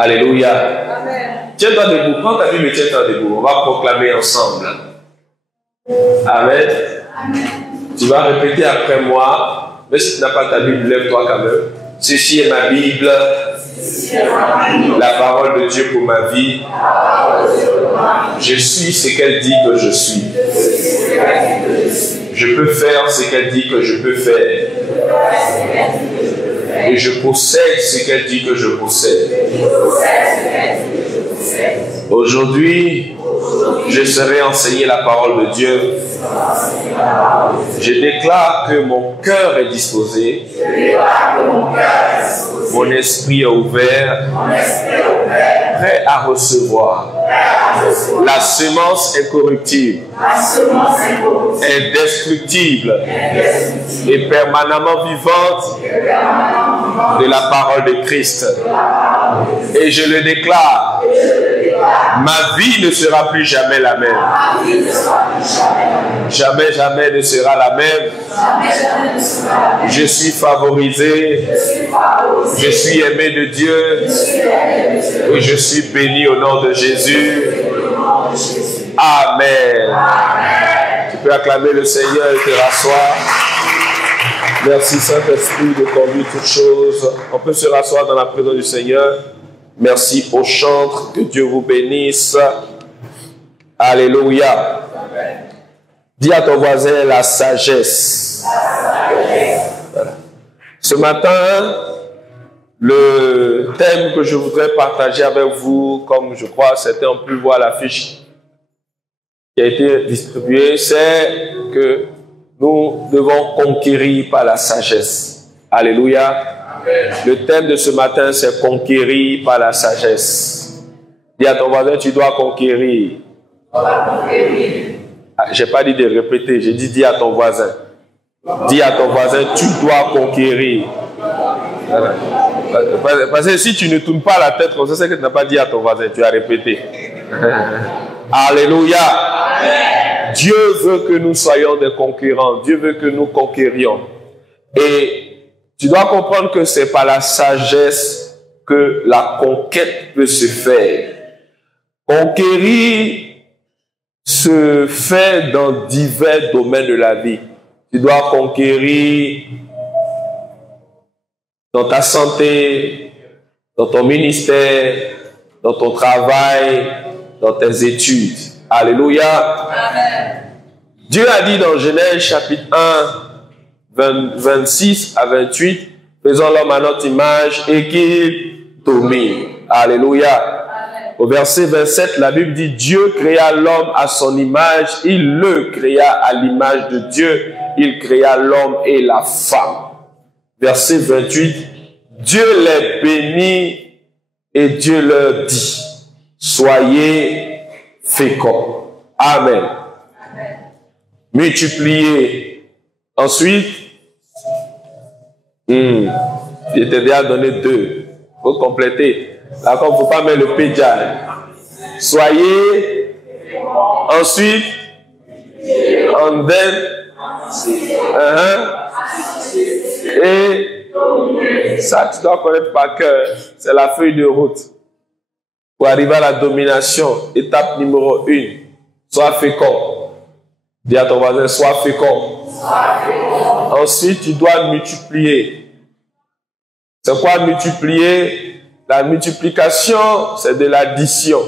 Alléluia. Tiens-toi debout. Prends ta Bible et tiens-toi debout. On va proclamer ensemble. Amen. Tu vas répéter après moi. Mais si tu n'as pas ta Bible, lève-toi quand même. Ceci est ma Bible. La parole de Dieu pour ma vie. Je suis ce qu'elle dit que je suis. Je peux faire ce qu'elle dit que je peux faire. Et je possède ce qu'elle dit que je possède. Aujourd'hui, je serai enseigné la parole de Dieu. Je déclare que mon cœur est disposé. Mon esprit est ouvert. Prêt à recevoir. La semence incorruptible, indestructible et permanemment vivante de la parole de Christ. Et je le déclare, ma vie ne sera plus jamais la même. Jamais, jamais ne sera la même. Je suis favorisé. Je suis aimé de Dieu. Et je suis béni au nom de Jésus. Amen. Tu peux acclamer le Seigneur et te rasseoir. Merci Saint-Esprit de conduire toutes choses. On peut se rasseoir dans la présence du Seigneur. Merci aux chantres. Que Dieu vous bénisse. Alléluia. Dis à ton voisin la sagesse. Voilà. Ce matin, le thème que je voudrais partager avec vous, comme je crois certains ont pu voir l'affiche qui a été distribuée, c'est que nous devons conquérir par la sagesse. Alléluia. Amen. Le thème de ce matin, c'est conquérir par la sagesse. Dis à ton voisin, tu dois conquérir. Je n'ai pas dit de répéter, j'ai dit dis à ton voisin. Dis à ton voisin, tu dois conquérir. Voilà. Parce que si tu ne tournes pas la tête comme ça, c'est que tu n'as pas dit à ton voisin, tu as répété. Alléluia. Amen. Dieu veut que nous soyons des conquérants. Dieu veut que nous conquérions. Et tu dois comprendre que c'est par la sagesse que la conquête peut se faire. Conquérir se fait dans divers domaines de la vie. Tu dois conquérir dans ta santé, dans ton ministère, dans ton travail, dans tes études. Alléluia. Amen. Dieu a dit dans Genèse chapitre 1, 26 à 28, faisons l'homme à notre image et qu'il domine. Alléluia. Amen. Au verset 27, la Bible dit, Dieu créa l'homme à son image, il le créa à l'image de Dieu, il créa l'homme et la femme. Verset 28, Dieu les bénit et Dieu leur dit, soyez féconds. Amen. Amen. Multipliez. Ensuite, il était déjà donné 2. Il faut compléter. D'accord, il ne faut pas mettre le pédia. Soyez. Ensuite, and then, et ça, tu dois connaître par cœur. C'est la feuille de route. Pour arriver à la domination, étape numéro 1, sois fécond. Dis à ton voisin, sois fécond. Ensuite, tu dois multiplier. C'est quoi multiplier? La multiplication, c'est de l'addition.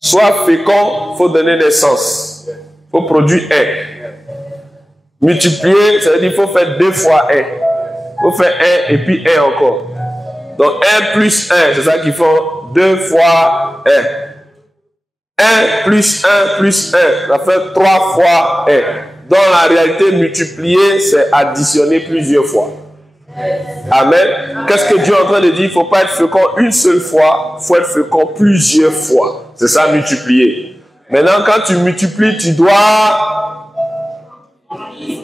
Sois fécond, il faut donner naissance. Il faut produire 1. Multiplier, ça veut dire qu'il faut faire 2 fois 1. Il faut faire 1 et puis 1 encore. Donc 1 plus 1, c'est ça qu'il faut 2 fois 1. 1 plus 1 plus 1, ça fait 3 fois 1. Dans la réalité, multiplier, c'est additionner plusieurs fois. Amen. Qu'est-ce que Dieu est en train de dire? Il ne faut pas être fécond une seule fois, il faut être fécond plusieurs fois. C'est ça, multiplier. Maintenant, quand tu multiplies, tu dois...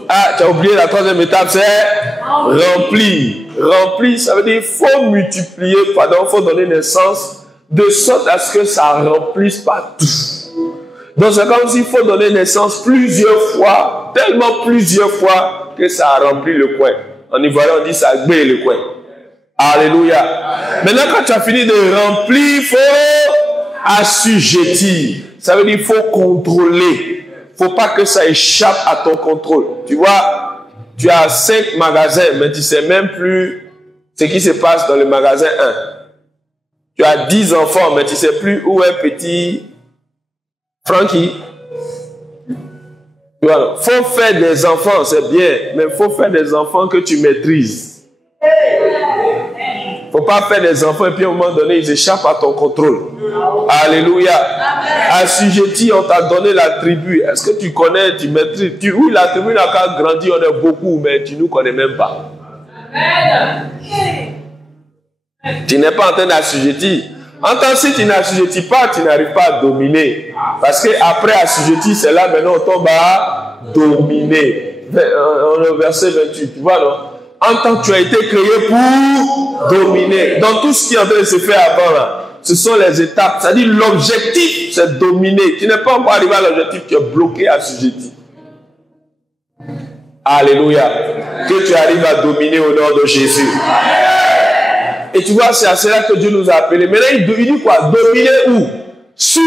Ah, tu as oublié la 3e étape, c'est remplir. Remplir, ça veut dire qu'il faut multiplier, pardon, il faut donner naissance de sorte à ce que ça remplisse partout. Donc c'est comme s'il faut donner naissance plusieurs fois, tellement plusieurs fois que ça a rempli le coin. En ivoirien, on dit ça a gbé le coin. Alléluia. Maintenant, quand tu as fini de remplir, il faut assujettir. Ça veut dire qu'il faut contrôler. Il ne faut pas que ça échappe à ton contrôle. Tu vois, tu as 5 magasins, mais tu ne sais même plus ce qui se passe dans le magasin 1. Tu as 10 enfants, mais tu ne sais plus où est petit Frankie. Il faut faire des enfants, c'est bien, mais il faut faire des enfants que tu maîtrises. Il ne faut pas faire des enfants et puis à un moment donné, ils échappent à ton contrôle. Alléluia. Assujetti, on t'a donné la tribu. Est-ce que tu connais, tu maîtrises? Oui, la tribu n'a qu'à grandir, on est beaucoup, mais tu ne nous connais même pas. Tu n'es pas en train d'assujettir. En tant que si tu n'assujettis pas, tu n'arrives pas à dominer. Parce qu'après assujettir, c'est là maintenant on tombe à dominer. Verset 28, tu vois, non? En tant que tu as été créé pour dominer. Dans tout ce qui est en train de se faire avant, là, ce sont les étapes. C'est-à-dire l'objectif, c'est dominer. Tu n'es pas encore arrivé à l'objectif, tu es bloqué, assujetti. Alléluia. Que tu arrives à dominer au nom de Jésus. Et tu vois, c'est à cela que Dieu nous a appelés. Maintenant, il dit quoi? Dominer où? Sur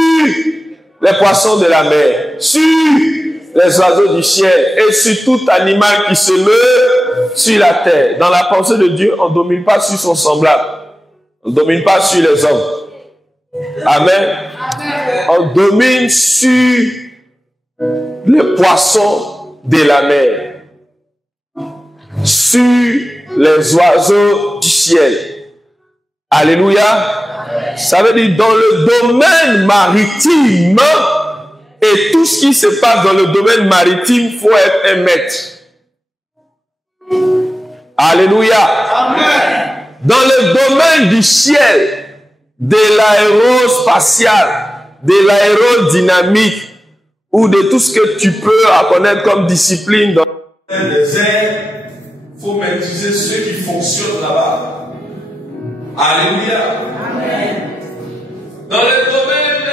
les poissons de la mer, sur les oiseaux du ciel et sur tout animal qui se meut sur la terre. Dans la pensée de Dieu, on ne domine pas sur son semblable. On ne domine pas sur les hommes. Amen. On domine sur les poissons de la mer, sur les oiseaux du ciel. Alléluia. Ça veut dire dans le domaine maritime, et tout ce qui se passe dans le domaine maritime, il faut être un maître. Alléluia. Amen. Dans le domaine du ciel, de l'aérospatial, de l'aérodynamique, ou de tout ce que tu peux connaître comme discipline dans les airs, il faut maîtriser ceux qui fonctionnent là-bas. Alléluia. Amen. Dans le domaine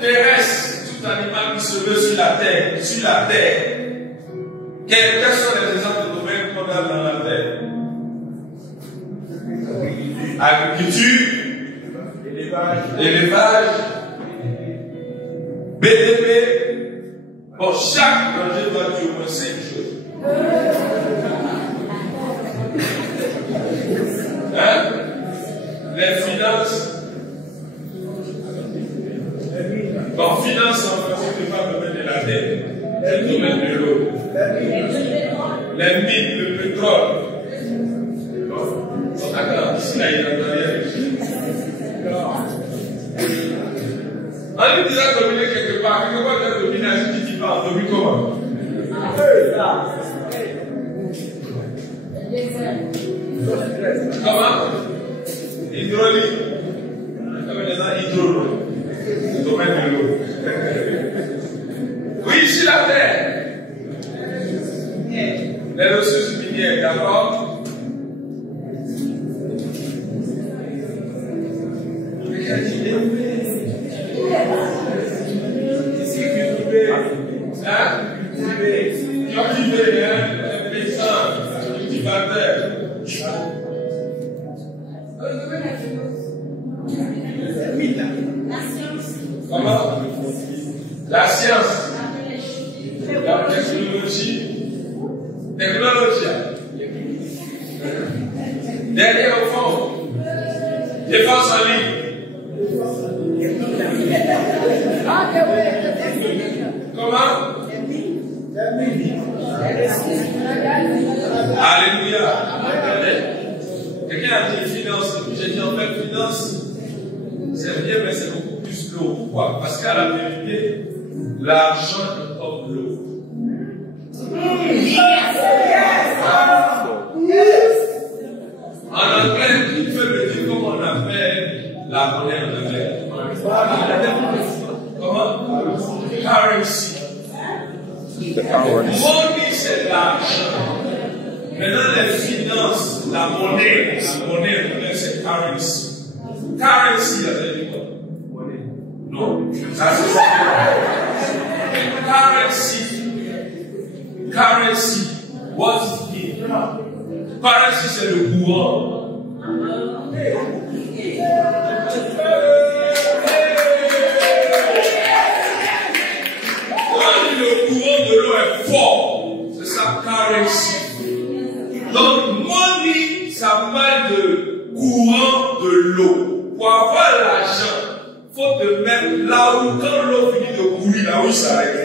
terrestre, tout animal qui se meut sur la terre, quels sont les exemples de domaines qu'on a dans la terre? Agriculture, élevage, BDP. Pour chaque projet doit dire au moins 5 choses. Hein? Les finances. Bon, finance en principe n'est pas le domaine de la terre, c'est le domaine de l'eau. Les mines, le pétrole. D'accord, ici là, il y a rien. On lui disait dominer quelque part tu as dominé à ce qui dit pas, on domine comment? Comment? Hydraulique. Comme les gens hydrauliques. Le domaine de l'eau. Oui, sur la terre. Les ressources minières, d'accord? Comment? La science, la technologie, derrière au fond, défense en ligne. Comment? Alléluia. Quelqu'un a dit finance, j'ai dit en fait finance, c'est bien, mais c'est beaucoup plus l'eau. Pourquoi? Parce qu'à la vérité, l'argent est comme l'eau. En anglais, qui peut me dire comment on appelle la monnaie en anglais? Comment? Currency. Money, c'est l'argent. Maintenant, les finances, la monnaie en anglais, c'est currency. Currency, ça veut dire quoi? Non. Ça, c'est ça. Currency. What is it? Currency, c'est le courant. Le courant de l'eau est fort, c'est ça, currency. Donc, money, ça parle de courant de l'eau. Pour avoir l'argent, il faut te mettre là où, quand l'eau finit de courir, là où il s'arrête.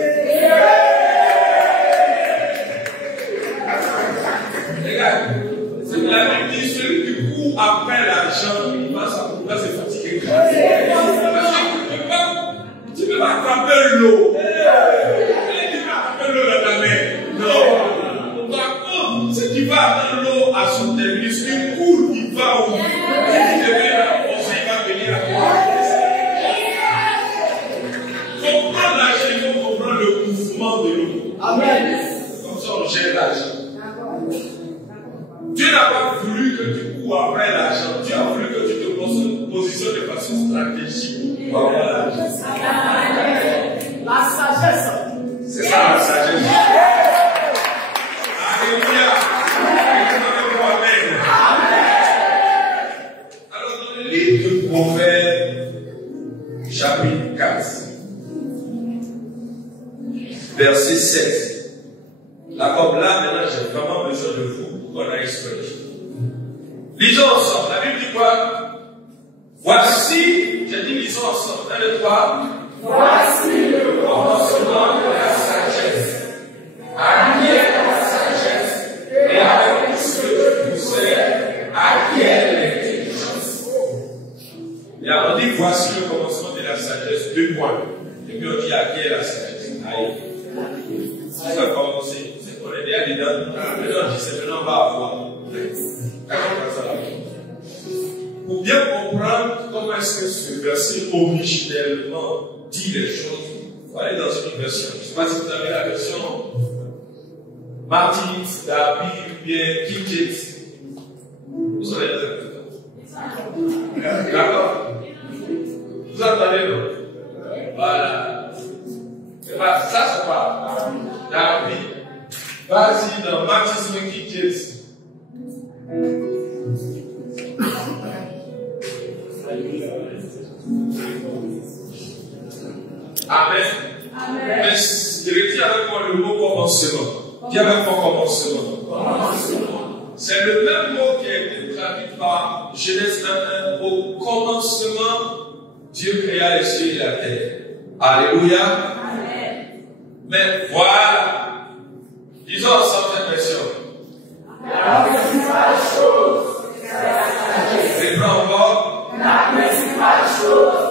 Regarde, c'est la même dit, celui qui court après l'argent, il va se fatiguer. Parce que tu ne peux pas attraper l'eau. L'eau dans ta main. Non. Par contre, ce qui va dans l'eau à son terminus, il coule, il va où? Il devient la force, il va venir à quoi? Comprendre l'argent, il faut comprendre le mouvement de l'eau. Amen. Comme ça, on gère l'argent. Dieu n'a pas voulu que tu cours après l'argent. Dieu a voulu que tu te positionnes de façon stratégique pour avoir l'argent. La sagesse. C'est ça la sagesse. Alléluia. Alors dans le livre de Proverbes, chapitre 4, verset 7. Là comme là, maintenant j'ai vraiment besoin de vous pour qu'on aille exprimer. Lisons ensemble. La Bible dit quoi? Voici, j'ai dit lisons ensemble. 1, 2, 3. Voici le commencement de la sagesse. Acquiert la sagesse et avec tout ce que tu possèdes, acquiert l'intelligence. Et alors on dit voici le commencement de la sagesse, 2 points. Et puis on dit acquiert la sagesse. Aïe. Si ça a commencé, c'est qu'on est déjà dedans. Maintenant on dit c'est maintenant on va avoir. Pour bien comprendre comment est-ce que ce verset originellement dit les choses, il faut aller dans une version. Je ne sais pas si vous avez la version Martin, Darby, ou bien King James. Vous savez d'accord? Vous entendez, non? Voilà. Et bien, ça c'est quoi? Darby. Vas-y dans Martin ou King James. Amen. Amen. Mais retiens avec moi le mot commencement. Dis avec moi commencement. C'est le même mot qui a été traduit par Genèse 1. Au commencement, Dieu créa les cieux et la terre. Alléluia. Amen. Mais voilà. Disons ensemble cette version. La principale chose, c'est la sagesse. Reprends encore. La principale chose.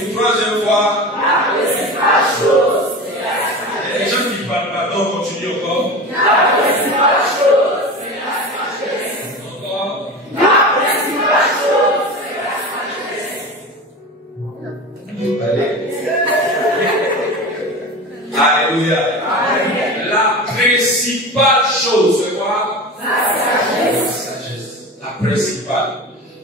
Une troisième fois. La principale chose, c'est la sagesse. Il y a des gens qui parlent pas, donc continue encore. La principale chose, c'est la sagesse. Encore. La principale chose, c'est la sagesse. Allez. Alléluia. Amen. La principale chose, c'est quoi? La sagesse. La sagesse. La principale.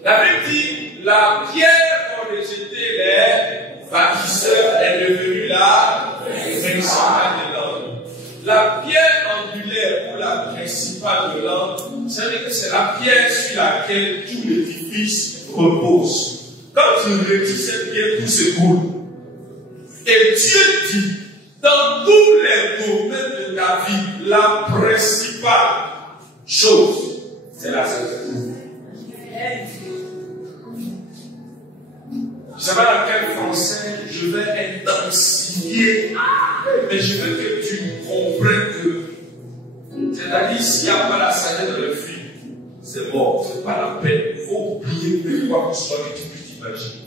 La Bible dit, la pierre qu'on rejetait les bâtisseurs est devenue la principale de l'angle. La pierre angulaire ou la principale de l'angle, ça veut dire que c'est la pierre sur laquelle tout l'édifice repose. Quand tu retires cette pierre, tout s'écoule. Et Dieu dit, dans tous les domaines de ta vie, la principale chose, c'est la sagesse. Je ne sais pas dans quel français je vais intensifier, mais je veux que tu comprennes que, c'est-à-dire, s'il n'y a pas la sagesse dans le film, c'est mort, c'est pas la peine. Il faut oublier de quoi que ce soit que tu puisses t'imaginer.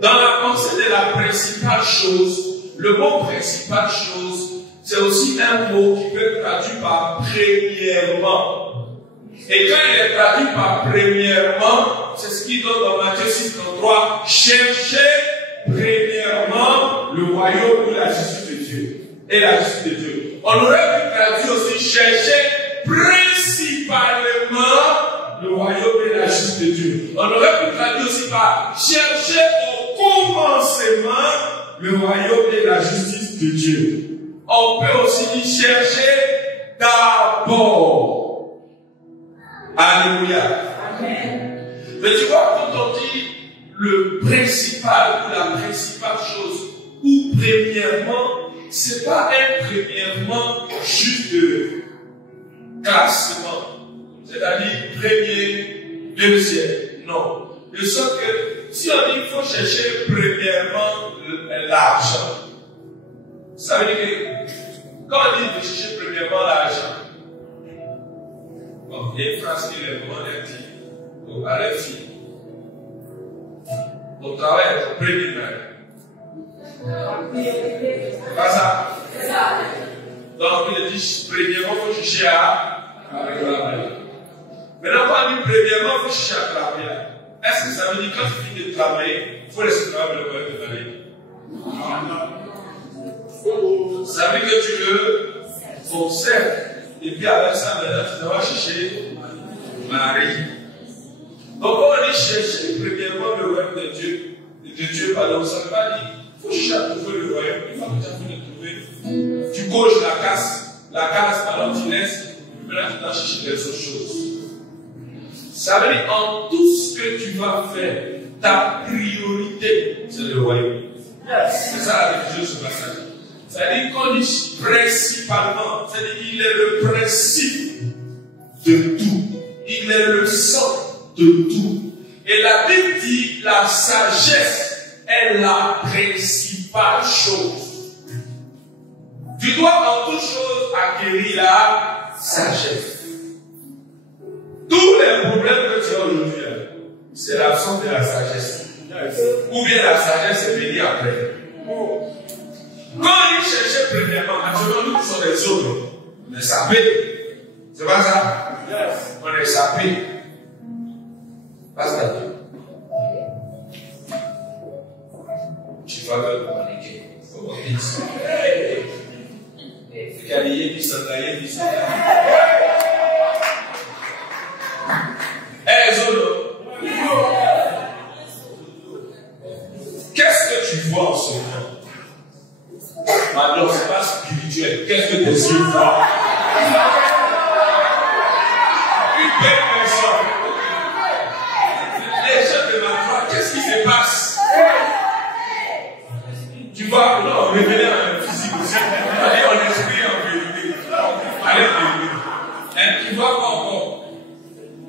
Dans la pensée de la principale chose, le mot principale chose, c'est aussi un mot qui peut être traduit par premièrement. Et quand il est traduit par premièrement, c'est ce qu'il donne dans Matthieu 6,33. Cherchez premièrement le royaume ou la justice de Dieu. Et la justice de Dieu. On aurait pu traduire aussi chercher principalement le royaume et la justice de Dieu. On aurait pu traduire aussi par chercher au commencement le royaume et la justice de Dieu. On peut aussi dire chercher d'abord. Alléluia. Mais tu vois, quand on dit le principal ou la principale chose, ou premièrement, c'est pas un premièrement juste de classement, c'est-à-dire premier, deuxième, non. De sorte que si on dit qu'il faut chercher premièrement l'argent, ça veut dire que quand on dit qu'il faut chercher premièrement l'argent, bon, il y a une phrase qui est vraiment dit à la fille. Au travail, c'est premier maire. C'est pas ça? C'est ça. Donc, il dit, premièrement, il faut chercher avec la prière. Maintenant, quand on dit premièrement, il faut chercher avec la prière. Est-ce que ça veut dire que quand tu finis de travailler, il faut laisser travailler le moyen de travailler? Ça veut dire que tu le observes. Et puis avec ça, maintenant, tu dois chercher Marie. Donc, quand on dit chercher premièrement le royaume de Dieu, pardon, ça ne veut pas dire il faut chercher à trouver le royaume. Une fois que tu as fini de trouver, tu coches la case, pardon, tu laisses, maintenant tu dois chercher des autres choses. Ça veut dire en tout ce que tu vas faire, ta priorité, c'est le royaume. C'est ça la définition de ce passage. C'est-à-dire qu'on dit principalement, c'est-à-dire qu'il est le principe de tout. Il est le centre de tout. Et la Bible dit la sagesse est la principale chose. Tu dois en toute chose acquérir la sagesse. Tous les problèmes que tu as aujourd'hui, c'est l'absence de la sagesse. Ou bien la sagesse est venue après. Quand il cherchait premièrement, actuellement nous sommes des autres. On est sapés. C'est pas ça? On est sapés. Pasteur. Tu vas me paniquer. Comment dire ça? C'est qu'il y a des gens qui sont là. Eh, Zolo. Qu'est-ce que tu vois en ce moment? Alors, c'est pas spirituel. Qu'est-ce que tes yeux voient? Une belle personne. Les gens de ma foi, qu'est-ce qui se passe? Tu vois, non, révéler en physique aussi. Allez, en esprit, en vérité. Allez, en vérité. Tu vois pas encore?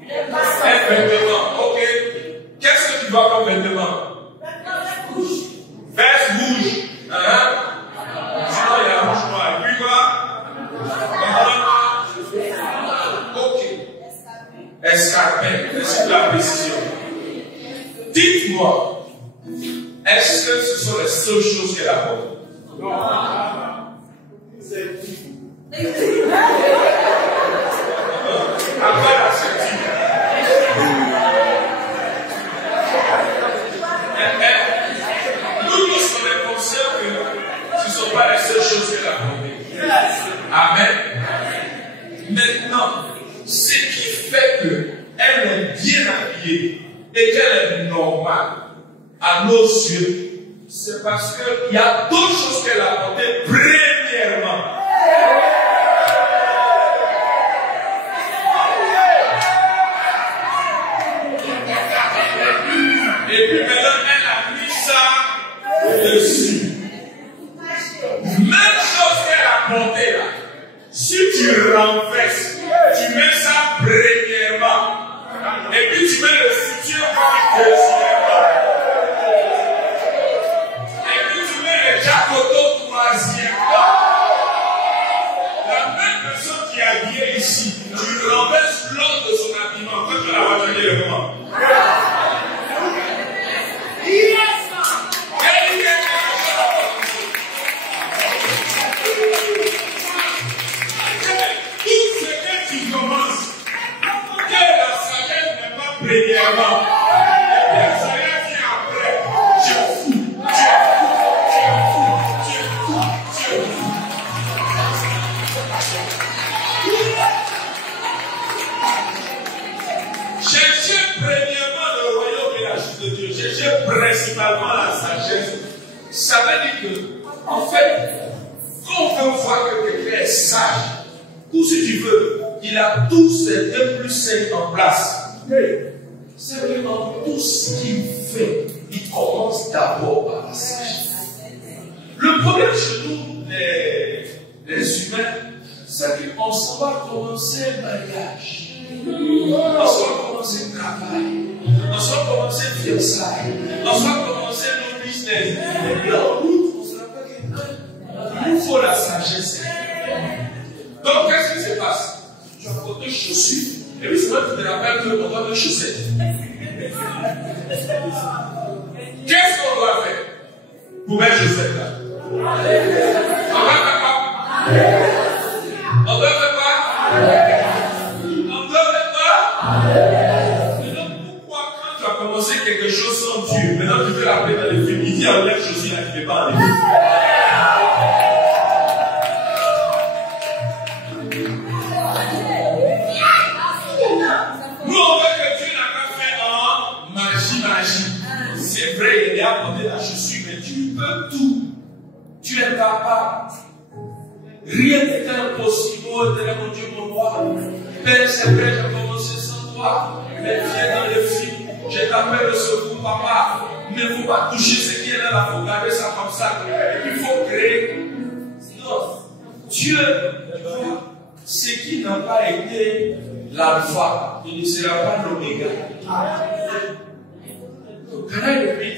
Un vêtement, ok. Qu'est-ce que tu vois comme vêtement? Veste rouge. Sinon, il y a rouge noir. Puis quoi? Ok. Escarpin. Est-ce que la précision? Dites-moi, est-ce que ce sont les seules choses qu'elle apporte? Non. Après la septime. Nous tous, on est conscients que ce ne sont pas les seules choses qu'elle a apportées. Amen. Maintenant, ce qui fait qu'elle est bien habillée et qu'elle est normale à nos yeux, c'est parce qu'il y a d'autres choses qu'elle a apportées premièrement. Et puis maintenant, elle a mis ça dessus. Même chose qu'elle a portée là. Si tu renverses, tu mets ça premièrement. Et puis tu mets le futur deuxièmement. Et puis tu mets le jacotot troisièmement. La même personne qui est habillée ici, tu renverses l'ordre de son habillement. Quand tu la vois tenir le moment. Premièrement, et bien ça vient après. Tu es fou. Cherchez premièrement le royaume et la justice de Dieu. Cherchez principalement la sagesse. Ça veut dire que, en fait, quand on veut voir que quelqu'un est sage, ou si tu veux, il a tous ces 2 plus 5 en place. c'est que dans tout ce qu'il fait, il commence d'abord par la sagesse. Le problème chez nous, les humains, c'est qu'on s'en va commencer un mariage. On s'en va commencer un travail. On s'en va commencer un fiançailles. On s'en va commencer nos business. Et puis en route, on se rappelle qu'il nous faut la sagesse. Donc, qu'est-ce qui se passe? Tu as porté chaussures, et puis souvent tu te rappelles qu'on doit mettre chaussettes. Qu'est-ce qu'on doit faire pour mettre chaussettes là? On doit faire quoi? On doit faire quoi? On doit faire quoi? Et donc, pourquoi quand tu as commencé quelque chose sans Dieu, maintenant tu fais la paix dans les films, il dit enlève chaussures là, tu ne fais pas enlever. Nous, on veut que Dieu n'a pas fait en magie. C'est vrai, il a apporté la chaussure, mais tu peux tout. Tu es capable. Rien n'est impossible. Oh, mon Dieu, mon roi. Père, c'est vrai, j'ai commencé sans toi. Mais viens dans le film. Je t'appelle le secours, papa. Ne faut pas toucher ce qui est là, il faut garder ça comme ça. Il faut créer. Non. Dieu, tu vois, ce qui n'a pas été l'alpha, il ne sera pas l'oméga. Can I repeat?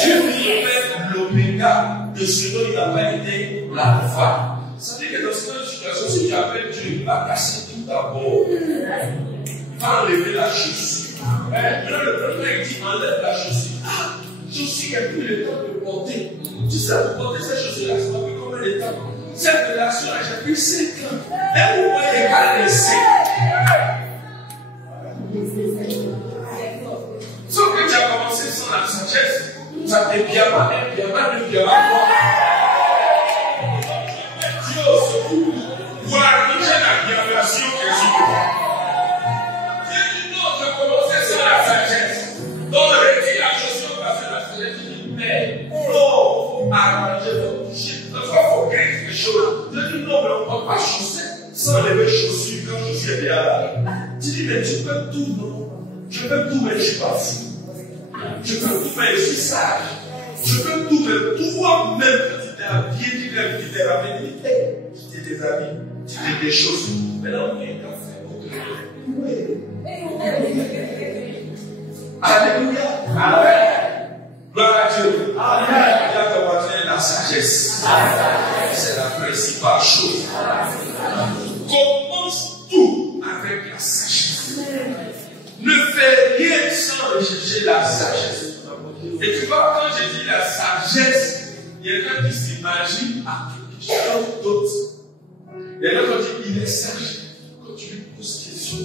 Dieu peut être l'oméga de ce dont il n'a pas été l'alpha. Ça veut dire que dans cette situation, si tu appelles Dieu, il va casser tout d'abord. Il va enlever la chaussure. Maintenant, le prophète dit enlève la chaussure. Ah, chaussure, il n'y a plus le temps de porter. Tu sais, pour porter cette chaussure-là, ça m'a pris combien de temps? Cette relation-là, j'ai pris 5 ans. Et vous voyez qu'elle est 5. Sauf que tu as commencé sans la sagesse, ça te pyjama, un pyjama, deux pyjamas, quoi. Dieu au secours, pour arranger la violation que tu veux. Dieu dit non, tu as commencé sans la sagesse. Donc, retire la chaussure parce que la sagesse dit, mais non, arranger votre toucher. Donc, il faut créer quelque chose. Dieu dit non, mais on ne peut pas chausser sans lever chaussure quand je suis bien là. Tu dis, mais tu peux tout, non? Je peux tout, mais je ne suis pas fou. Je peux tout, mais je suis sage. Je peux tout, mais toi-même, quand tu t'es habillé, tu t'es ramené, tu t'es des habits, tu t'es des choses. Mais là, on est en fait. Alléluia. Amen. Gloire à Dieu. Amen. Il y a ton voisin la sagesse. C'est la principale chose. Commence tout avec la sagesse. Ne fais rien sans rechercher la sagesse. Et tu vois, quand je dis la sagesse, il y a quelqu'un qui s'imagine à quelque chose d'autre. Il y a quelqu'un qui dit il est sage. Quand tu lui poses question,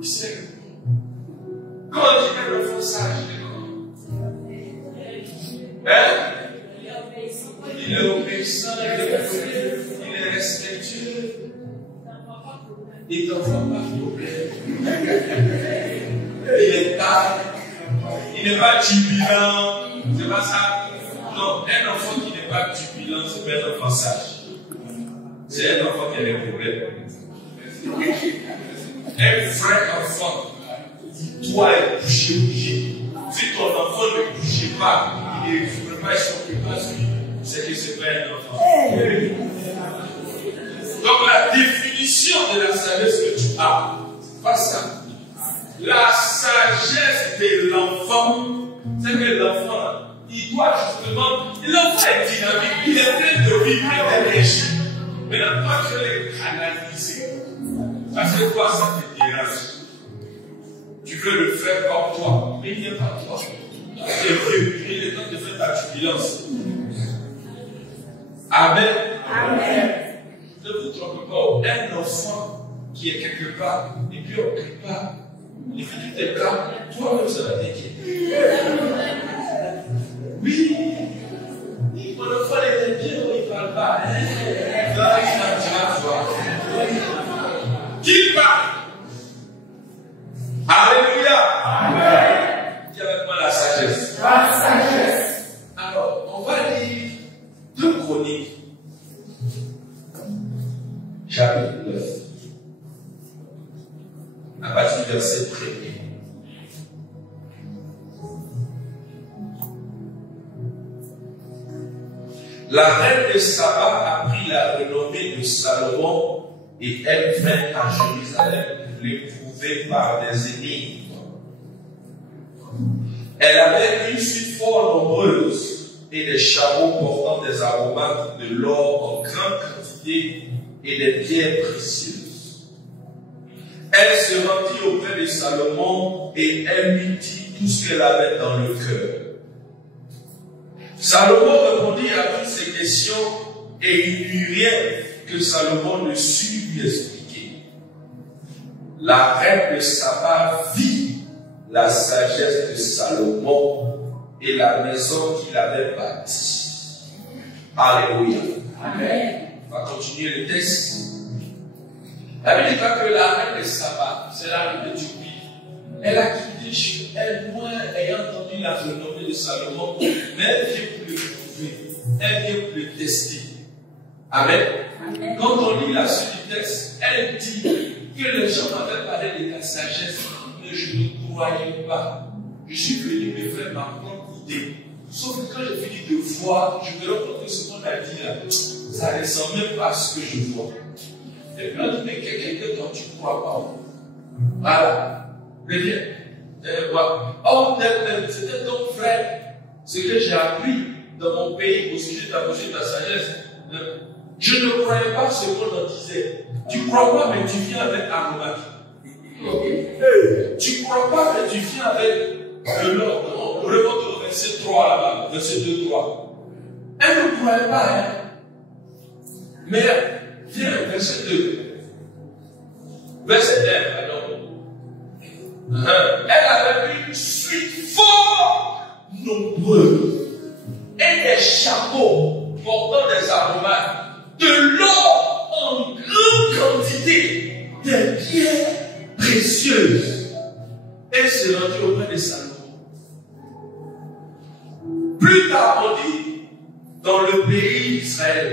il sait répondre. Quand on dit un enfant sage, il est obéissant, il est respectueux. Il n'en voit pas de problème. Il est calme. Il n'est pas turbulent. C'est pas ça. Non, un enfant qui n'est pas turbulent, c'est pas un enfant sage. C'est un enfant qui a des problèmes. Un vrai enfant qui doit être bouger. Si ton enfant ne bouge pas, il ne fait pas son pas sur lui, c'est que c'est pas un enfant. Donc la définition de la sagesse que tu as, c'est pas ça. La sagesse de l'enfant, c'est que l'enfant, il doit justement, l'enfant est dynamique, il est plein de vie, plein d'énergie. Maintenant, toi, tu veux les canaliser. Parce que toi, ça te dérange. Tu veux le faire comme toi, mais il n'est pas toi. Tu es vieux, il est temps de faire ta turbulence. Amen. Amen. Ne vous trompez pas, un enfant qui est quelque part, et puis on ne crie pas, il fait tout est calme, toi-même ça va t'inquiéter. Oui, mon enfant était bien, il ne parle pas. Qui parle? Alléluia. Amen. Dis avec moi la sagesse. La sagesse. Alors, on va lire 2 Chroniques. Chapitre 9. À partir du verset 1er. La reine de Saba a pris la renommée de Salomon et elle vint à Jérusalem pour l'éprouver par des énigmes. Elle avait une suite fort nombreuse et des chameaux portant des aromates, de l'or en grande quantité et des pierres précieuses. Elle se rendit auprès de Salomon et elle lui dit tout ce qu'elle avait dans le cœur. Salomon répondit à toutes ces questions et il n'y eut rien que Salomon ne sut lui expliquer. La reine de Saba vit la sagesse de Salomon et la maison qu'il avait bâtie. Alléluia. Amen. On va continuer le texte. La Bible dit que la reine de Saba, c'est la reine d'Éthiopie, elle a quitté chez elle, moi, ayant entendu la renommée de Salomon, mais elle vient pour le prouver, elle vient pour le tester. Amen. Amen. Quand on lit la suite du texte, elle dit que les gens m'avaient parlé de la sagesse, mais je ne croyais pas. Je suis venu me faire ma propre idée. Sauf que quand j'ai fini de voir, je me rends compte que ce qu'on a dit là, ça ne ressemble même pas à ce que je vois. Et puis on dit, mais quelqu'un dont tu ne crois pas. Voilà. Reviens. Oh, c'était ton frère. Ce que j'ai appris dans mon pays au sujet de ta sagesse. Je ne croyais pas ce qu'on en disait. Tu ne crois pas, mais tu viens avec aromatique. Tu ne crois pas, mais tu viens avec de l'or. Remonte au verset 3 là-bas, verset 2, 3. Elle ne croyait pas, hein. Mais viens, verset 2. Verset 1, pardon. Elle avait une suite fort nombreuse et des chapeaux portant des aromates, de l'or en grande quantité, des pierres précieuses. Elle se rendit auprès de Salomon. Plus tard, on dit, dans le pays d'Israël,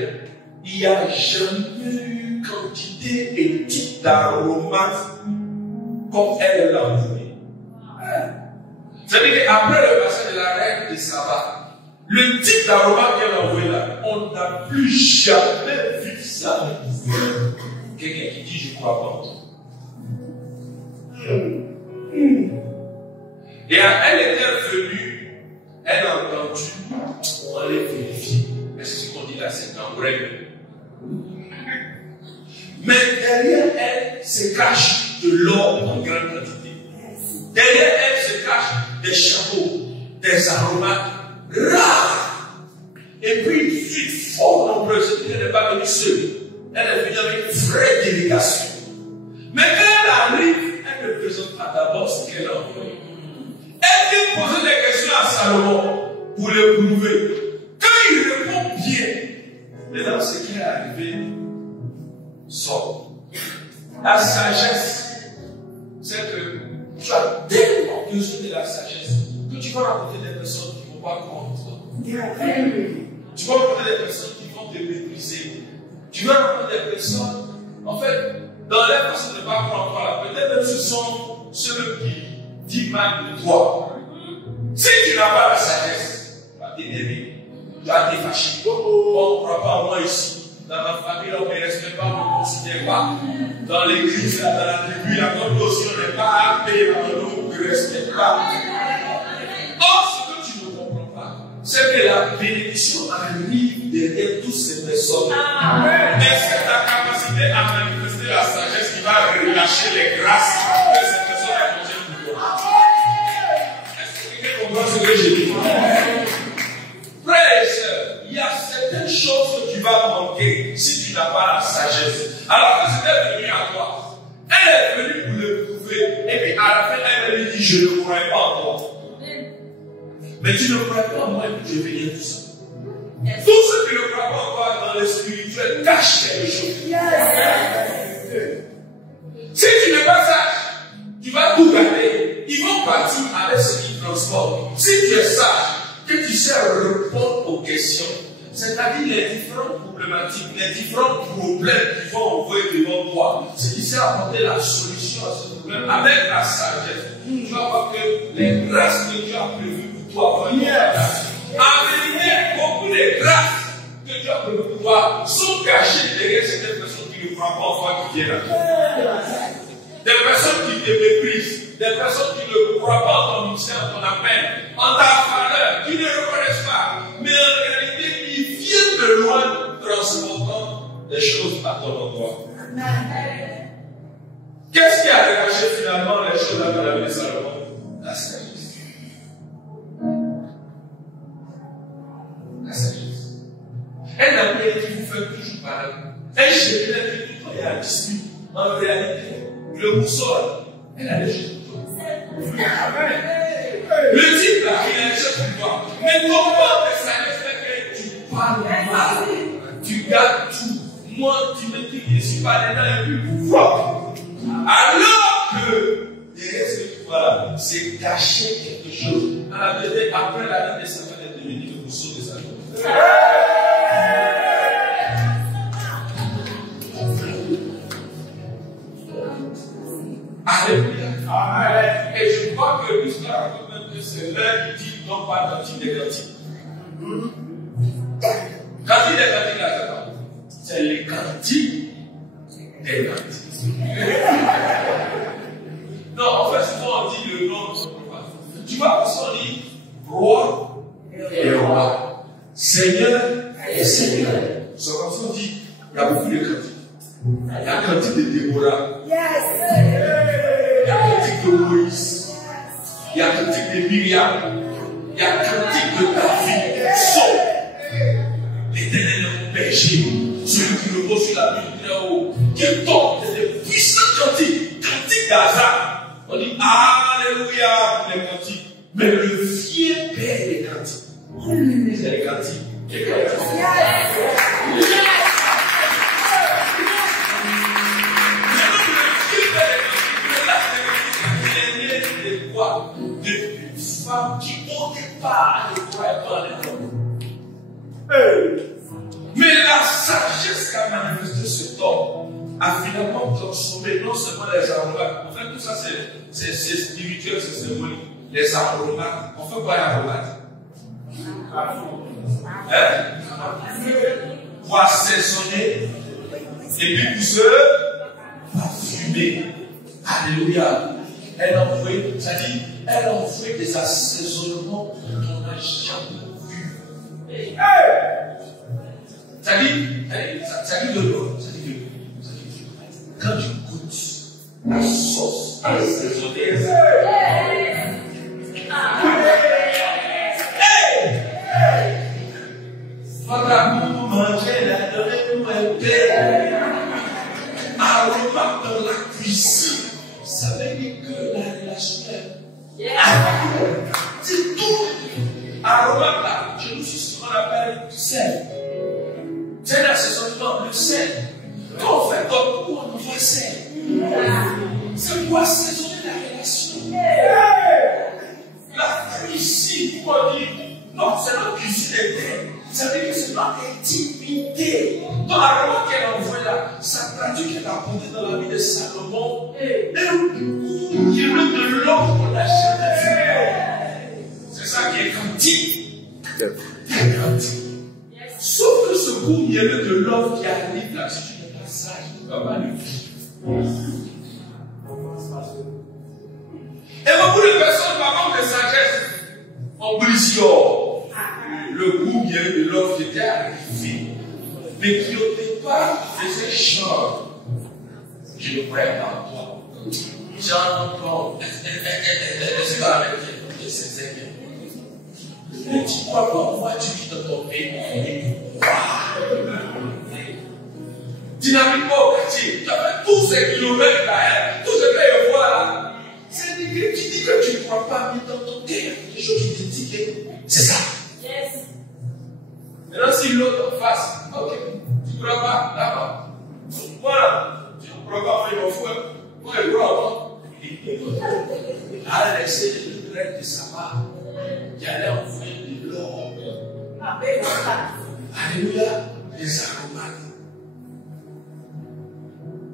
il n'y a jamais eu quantité et type d'aromates comme elle l'a envoyé. C'est-à-dire qu'après le passage de la reine de Saba, le type d'aromate qu'elle a envoyé là, on n'a plus jamais vu ça. Quelqu'un qui dit je crois pas. Et elle était venue, elle a entendu, on allait vérifier. Est-ce que ce qu'on dit là c'est en vrai? Mais derrière elle se cache de l'or en grande quantité. Derrière elle se cachent des chapeaux, des aromates rares. Et puis une suite fort nombreuse. Elle n'est pas venue seule. Elle est venue avec une vraie délégation. Mais quand elle arrive, elle ne présente pas d'abord ce qu'elle a envoyé. Elle vient poser des questions à Salomon pour le prouver. Quand il répond bien, maintenant ce qui est arrivé sort. La sagesse, c'est que tu as tellement besoin de la sagesse que tu vas rencontrer des personnes qui ne vont pas croire en toi. Tu vas rencontrer des personnes qui vont te mépriser. Tu vas rencontrer des personnes, en fait, dans leur façon de ne pas croire en toi, peut-être même ce sont ceux qui disent mal de toi. Si tu n'as pas la sagesse, tu vas t'énerver, tu vas te fâcher. On ne croit pas en moi ici. Dans ma famille, on ne me respecte pas, on ne me considère pas. Dans l'église, dans la tribu, la comme aussi, on n'est pas appelé, on ne me respecte pas. Or, ce que tu ne comprends pas, c'est que la bénédiction arrive derrière toutes ces personnes. Mais c'est ta capacité à manifester la sagesse qui va relâcher les grâces que ces personnes ont pour toi. Est-ce que quelqu'un comprend ce que je dis? Frères et sœurs, il y a certaines choses que tu vas manquer si tu n'as pas la sagesse. Alors que c'était venu à toi. Elle est venue pour le prouver. Et puis à la fin, elle lui dit, je ne croyais pas en toi. Mais tu ne croyais pas en moi et puis je vais dire tout ça. Tous ceux qui ne croient pas en toi dans le spirituel cachent quelque chose. Si tu n'es pas sage, tu vas tout garder. Ils vont partir avec ce qu'ils transportent. Si tu es sage, que tu sais répondre aux questions, c'est-à-dire les différentes problématiques, les différents problèmes qui vont envoyer devant toi, c'est tu sais apporter la solution à ce problème avec la sagesse. Tu vas voir que les grâces que Dieu a prévues pour toi vont amener beaucoup de grâces que que Dieu a prévu pour toi sont cachés derrière certaines personnes qui ne croient pas en toi qui viennent à toi. Des personnes qui te méprisent, des personnes qui ne croient pas en ton ministère, en ton appel, en ta valeur, qui ne reconnaissent pas. Mais en réalité, ils viennent de loin transportant des choses à ton endroit. Qu'est-ce qui a déclenché finalement les choses dans la vie de Salomon? La sagesse. La sagesse. Un ami qui vous fait toujours parler. Un chéri qui tout le temps est à dispute. En réalité, le boussole, elle a des choses pour toi. Le type là, il a des choses pour toi. Mais comment de sagesse fait que tu parles mal? Tu gardes tout. Moi, tu me dis que je suis pas dedans et puis voilà. Alors que derrière ce pouvoir-là, c'est cacher quelque chose. En la vérité, après la vie de sa femme est devenue le mousseau de sa vie. Alléluia. Amen. Et je crois que l'histoire raconte même que c'est l'un qui dit non pas cantique des cantiques. Cantique des cantiques là, c'est les cantiques des cantiques. Non, en fait, souvent on dit le nom de son papa. Tu vois, parce qu'on dit roi et roi, seigneur et seigneur. C'est comme ça qu'on dit, il y a beaucoup de cantiques. Il y a cantique de Déborah. Il y a cantique de Moïse. Il y a cantique de Myriam. Il y a cantique de David. Sauf l'Éternel est mon berger. Celui qui repose sur la bulle très haut. Qui tombe des puissants cantiques. Cantique d'Azar. On dit Alléluia pour les cantiques. Mais le vieux père des cantiques. C'est les cantiques. Les cantiques. Une femme qui n'occupe pas de quoi elle parle. Mais la sagesse qu'a manifesté cet homme a finalement transformé non seulement les aromates. En fait, tout ça c'est spirituel, c'est symbolique. Les aromates. On fait quoi les aromates? Pour assaisonner et puis pour se parfumer. Alléluia. Elle a envoyé, c'est-à-dire, elle a envoyé des assaisonnements qu'on n'a jamais vus. C'est-à-dire de l'eau. Quand tu goûtes la sauce assaisonnée, votre amour manger, la donnez-nous un pain. Aromate dans la cuisine. Ça veut dire que la relation est. C'est tout. Aromate là, chez nous, c'est ce qu'on appelle du sel. C'est l'assaisonnement, le sel. Quand on fait comme où on envoie sel. C'est pour assaisonner la relation. La cuisine, pourquoi on dit non, c'est notre cuisine interne. Ça veut dire que c'est notre intimité. Dans l'arôme qu'elle a envoyé là, ça traduit qu'elle a apporté dans la vie de Salomon. Et il y a de l'or qu'on a jamais vu. C'est ça qui est cantique. Sauf que ce goût, il y a de l'or qui arrive là, si tu n'es pas sage, tu ne vas pas le vivre. Et beaucoup de personnes, par contre, de sagesse, ont brisé le goût vient de l'or qui était arrivé, mais qui au départ faisait genre. Je ne crois pas en toi. J'en entends. Est-ce que c'est aimé? Mais tu crois pas en moi, tu vis dans ton pays. Tu n'habites pas au quartier. Tu as fait tous ces kilomètres là, tous ces pays au voir là. C'est dit que tu dis que tu ne crois pas, mais dans ton cœur, des choses qui te disent que c'est ça. Yes. Maintenant, si l'autre en face, ok, tu ne crois pas, d'accord. Voilà, tu ne crois pas, il m'en faut. Moi, je crois, non. À laisser le grec de Saba, il allait envoyer de l'or. Alléluia, les aromates.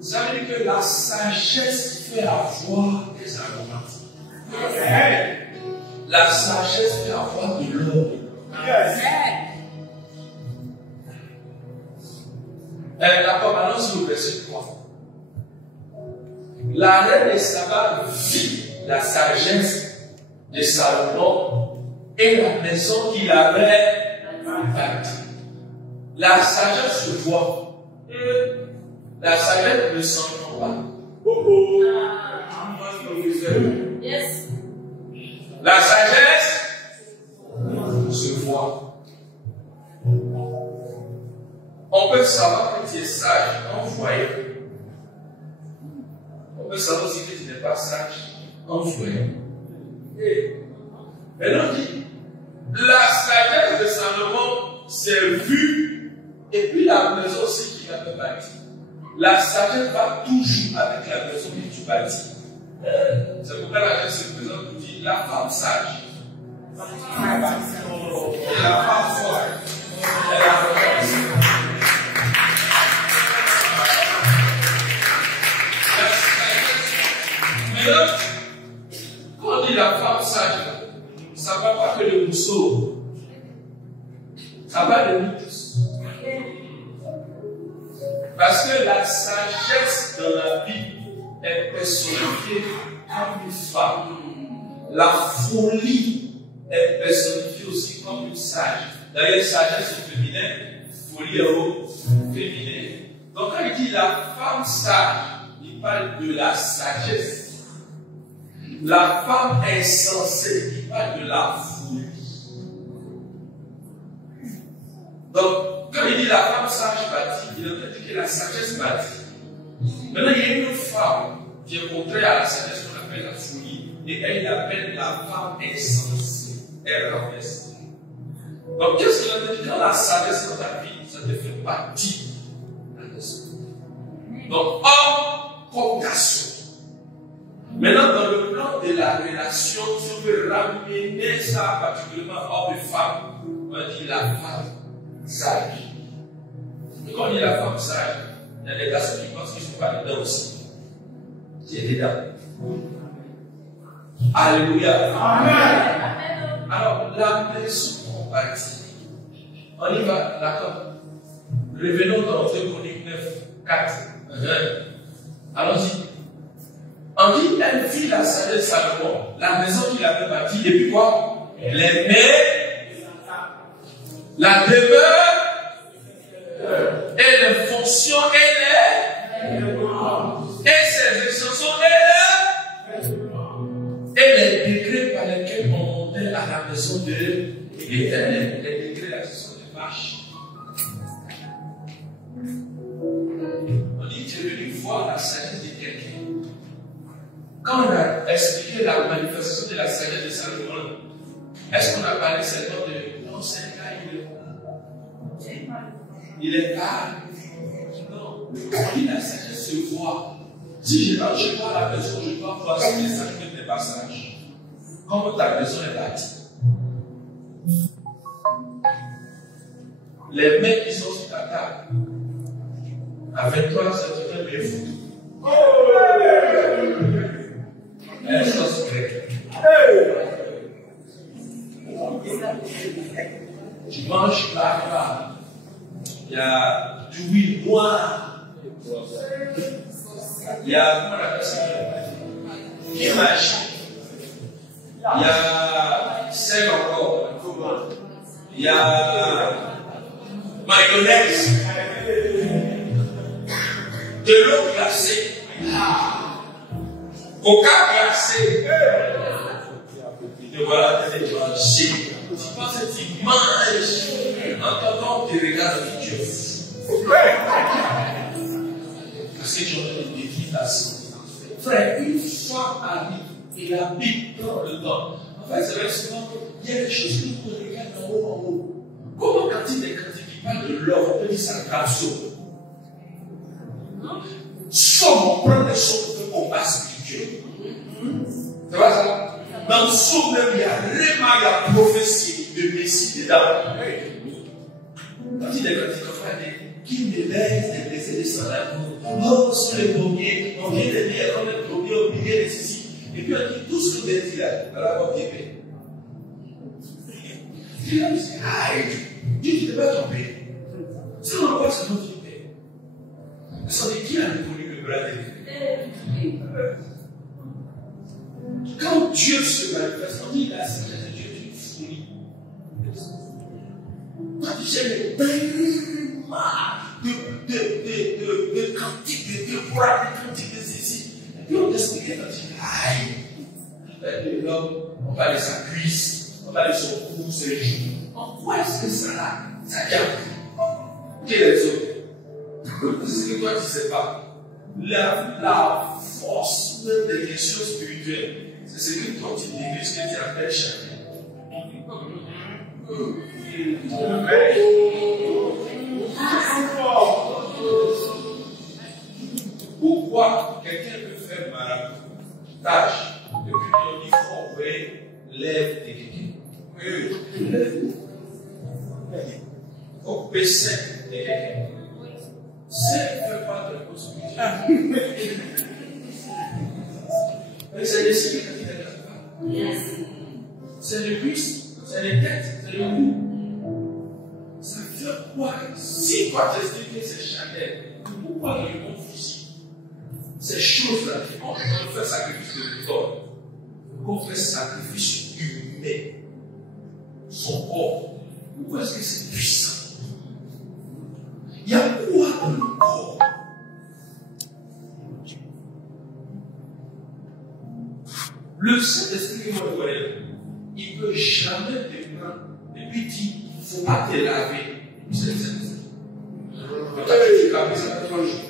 Ça veut dire que la sagesse fait avoir des aromates. La sagesse fait avoir de l'or. D'accord, maintenant sur le verset 3. La reine de Saba vit la sagesse de Salomon et la maison qu'il avait bâtie. La sagesse se voit. La sagesse ne s'entend pas. Yes. La sagesse se voit. On peut savoir que tu es sage en foyer. On peut savoir aussi que tu n'es pas sage en foyer. Maintenant, on dit, la sagesse de Salomon s'est vue, et puis la maison aussi qu'il avait bâtie. La sagesse va toujours avec la maison que tu bâtis. C'est pourquoi la Genèse se présente pour dire la femme sage. La femme forte. Maintenant, quand on dit la femme sage, ça ne va pas que le mousseau. Ça va de nous tous. Parce que la sagesse dans la vie est personnifiée comme une femme. La folie est personnifiée aussi comme une sage. D'ailleurs, sagesse au féminin, folie au féminin. Donc, quand il dit la femme sage, il parle de la sagesse. La femme insensée, il parle de la folie. Donc, quand il dit la femme sage bâtie, il a dit que la sagesse bâtie. Maintenant, il y a une autre femme qui est contraire à la sagesse qu'on appelle la folie, et elle l'appelle la femme insensée. Elle renverse. Donc, qu'est-ce qu'il a dit? Quand la sagesse dans ta vie, ça te fait partie de la maison. Donc, homme comme garçon. Maintenant, dans le plan de la relation, si on veut ramener ça particulièrement homme et femme, on dit la femme sage. Et quand on dit la femme sage, il y a des garçons qui pensent qu'ils ne sont pas dedans aussi. Qui est dedans. Alléluia. Amen. Alors, la maison qu'on bâtit, on y va, d'accord. Revenons dans 2 Chroniques 9, 4. Allons-y. On dit, elle vit la sagesse de Salomon, la maison qu'il avait bâtie, et puis quoi? Les mets, la demeure, et les fonctions, et ses extensions, et les degrés par lesquels on montait à la maison de l'Éternel. Les degrés, là, ce sont des marches. On dit, tu es venu voir la sagesse de quelqu'un. Quand on a expliqué la manifestation de la sagesse de Salomon, est-ce qu'on a parlé seulement de non, c'est un gars, il est calme. Non, on dit la sagesse se voit. Si je rentre chez toi à la maison, je dois voir si les sages mettent des passages. Comment ta maison est bâtie. Les mains qui sont sur ta table, avec toi, ça te fait bien foutre. Elle est sauce grecque. Tu manges là, il y a du huile noire. Il y a, comment on appelle ça? Image. Il y a sel encore. Il y a mayonnaise. De l'eau glacée. Coca glacé. Et voilà, tu manges. Tu penses que tu manges. En t'entendant, tu regardes le Dieu. Parce que tu as une définition. Frère, une fois arrive, il habite dans le temps. En fait, c'est vrai souvent, il y a des choses qui nous regardent en haut. Comment quand il parle de l'or, on peut dire ça grâce. Somme, on prend des choses de combat spirituel. C'est pas ça? Dans le somme même, il y a vraiment la prophétie de Messie dedans. Quand il est comme ça, qui me laisse des blessés de son amour. Oh, sur les pommiers, on vient de dire, on est pommiers, on vient de ceci. Et puis on dit tout ce que vous avez dit là, alors on va vivre. Il a dit, aïe, Dieu ne t'est pas trompé. Si on voit ce que nous vivons, Ça veut dire qui a reconnu le bras de Dieu? Quand Dieu se manifeste, on dit la sagesse de Dieu est une folie. Quand j'ai tellement de cantiques, de devoirs, de cantiques de ceci, et puis on t'expliquait quand tu dis, aïe, l'homme, on parle de sa cuisse, on parle de son cou, ses genoux. En quoi est-ce que ça vient? Quelle est raison? C'est ce que toi tu ne sais pas. La force même des questions spirituelles, c'est ce que toi tu négliges, ce que tu appelles chacun. Pourquoi quelqu'un peut faire maraboutage et puis on dit qu'il faut envoyer lèvres de quelqu'un? Il faut baisser de quelqu'un. Ça ne fait pas de la cause spirituelle. Mais c'est le Seigneur qui ne regarde pas. C'est le cuisse, c'est les têtes, c'est le cou. Ça fait quoi? Si toi t'expliques c'est charnel, pourquoi le monde fusil? Ces choses-là, on fait sacrifice de l'homme, on fait sacrifice humain, son corps. Pourquoi est-ce que c'est puissant? Il y a quoi dans le corps? Le Saint-Esprit, il ne peut jamais te prendre et puis dire, il ne faut pas te laver. C'est le Saint-Esprit. Peut-être que tu laves ça tous les jours.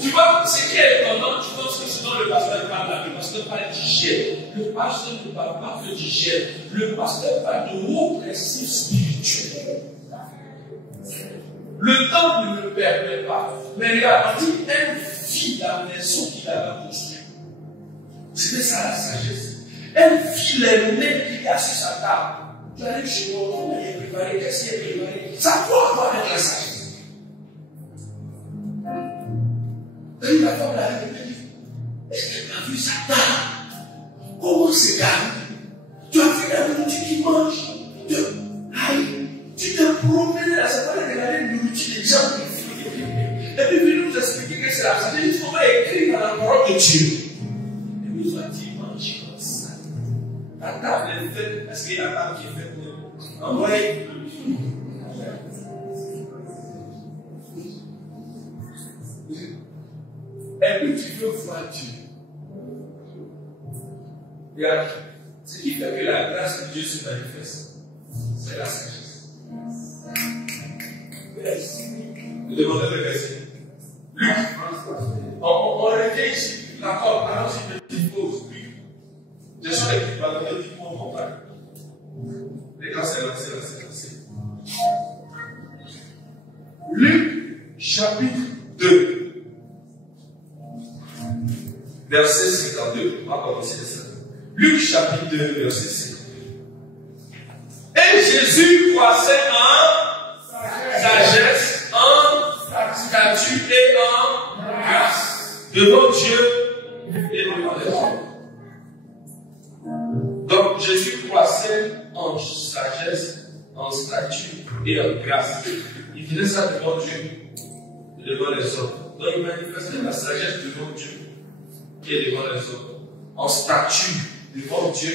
Tu vois, ce qui est étonnant, tu penses que sinon le pasteur parle là, le pasteur parle d'hygiène. Le pasteur ne parle pas que d'hygiène. Le pasteur parle de hauts principes spirituels. Le temple ne le permet pas. Mais regarde, on dit, elle vit la maison qu'il avait construite. C'était ça la sagesse. Elle vit les mets qu'il y a sur sa table. Tu arrives chez moi, on est préparé, qu'est-ce qui est préparé? Ça doit avoir avec la sagesse. Et la femme l'a dit, est-ce que tu as vu sa table? Comment c'est garni? Tu as vu la nourriture qui mange? Tu te promènes là, ça va regarder la nourriture des gens. Et puis, il nous expliquer que c'est la sagesse. Il faut pas écrire dans la parole de Dieu. Et puis, toi, tu manges comme ça. La table est faite, est-ce qu'il y a la table qui est faite pour en vrai? Et puis, tu veux voir Dieu. Regarde, ce qui fait que la grâce de Dieu se manifeste, c'est la sagesse. Vous demandez le verset. Luc, on retient ici, d'accord, allons-y, petite pause. Luc, je suis avec les ballons, dit pour mon père. Les gars, c'est lancé. Luc, chapitre 2, verset 52. On va commencer de ça. Luc, chapitre 2, verset 52. Et Jésus croissait en sagesse, en statut et en grâce devant Dieu et devant les hommes. Donc Jésus croissait en sagesse, en statut et en grâce. Il faisait ça devant Dieu et devant les hommes. Donc il manifestait la sagesse devant Dieu et devant les hommes. En statut devant Dieu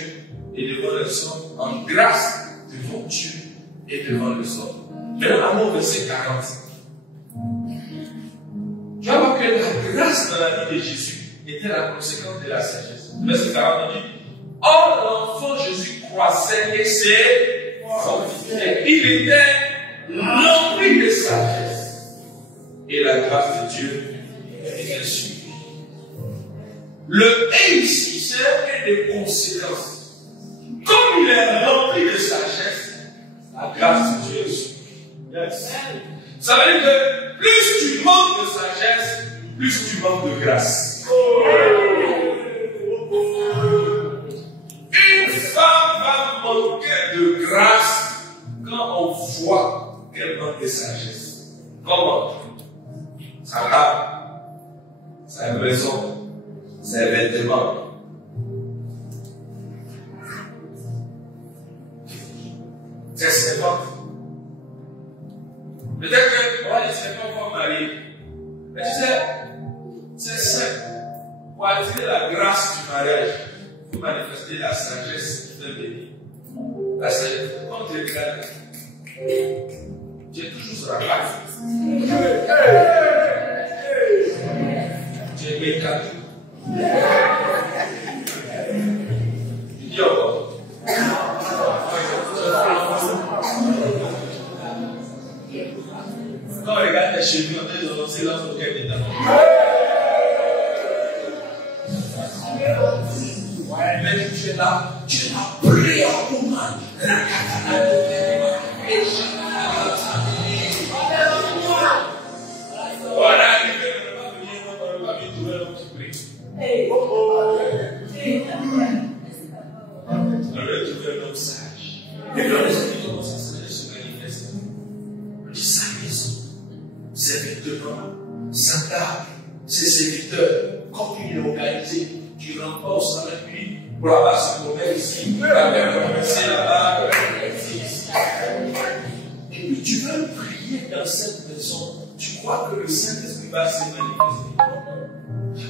et devant les hommes. En grâce devant Dieu et devant les hommes. Maintenant, au verset 40. Tu vas voir que la grâce dans la vie de Jésus était la conséquence de la sagesse. Verset 40 dit, or l'enfant Jésus croissait et s'est fortifié. Il était rempli de sagesse. Et la grâce de Dieu était sur lui. Le et ici, c'est des conséquences. Comme il est rempli de sagesse, la grâce de Dieu est sur lui. Yes. Ça veut dire que plus tu manques de sagesse, plus tu manques de grâce. Une femme va manquer de grâce quand on voit qu'elle manque de sagesse. Comment? Sa femme, sa maison, ses vêtements. Peut-être que, on va dire, ce n'est pas encore marié. Mais tu sais, c'est simple. Pour attirer la grâce du mariage, il faut manifester la sagesse qui fait venir. La sagesse, quand tu regardes, tu es toujours sur la place. Tu es mécanique. Tu dis encore. Quand on regarde les cheveux, on est dans le silence auquel il est dans. Mais tu es là, prière pour moi. Voilà, il ne va pas venir trouver l'homme qui prie. On va trouver l'homme sage. Et l'esprit commence à se manifester. On dit sa maison, ses vêtements, sa table, ses serviteurs, comme il est organisé, tu renforces avec lui pour avoir ce problème ici, la même commencer là-bas, ici. Et puis tu veux prier dans cette maison, tu crois que le Saint-Esprit va se manifester.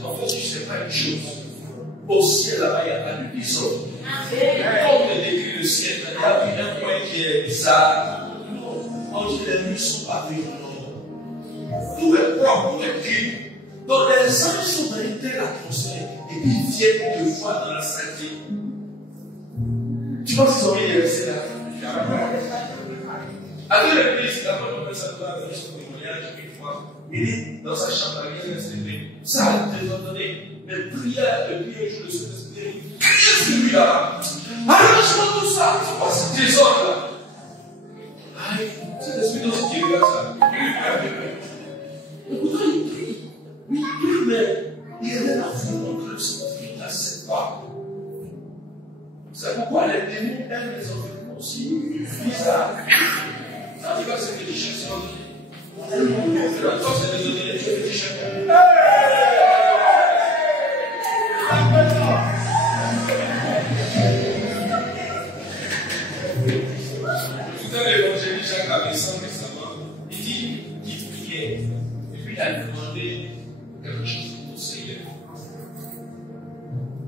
En fait, tu ne sais pas une chose. Au ciel, là-bas, il n'y a pas de désordre. Comme le décrit le ciel, il y a un point qui est bizarre. On dit les nuits ne sont pas venues. Tout est propre, tout est clean. Donc les anges sont dans une telle atmosphère et puis ils viennent te voir dans la sainteté. Tu penses qu'ils ont mis les rester là? Avec l'église, d'abord, on met ça doit venir son témoignage une fois. Il dit dans sa chambre, il est resté. Ça a désordonné. Mais prière depuis un jour de ce esprit. Qu'est-ce que lui là? Arrange-moi tout ça. C'est pas ce désordre là. Aïe, c'est l'esprit dans ce qui regarde ça. Pourtant, il prie. Oui, mais il est là pour montrer son esprit dans cette femme. C'est pourquoi les démons aiment les environnements aussi bizarres. Quand tu vas se féticher, c'est ordonné. Quand c'est désordonné, tu es fétiché. Tout à l'évangile Jacques avait ça récemment. Il dit qu'il priait. Et puis il a demandé quelque chose au Seigneur.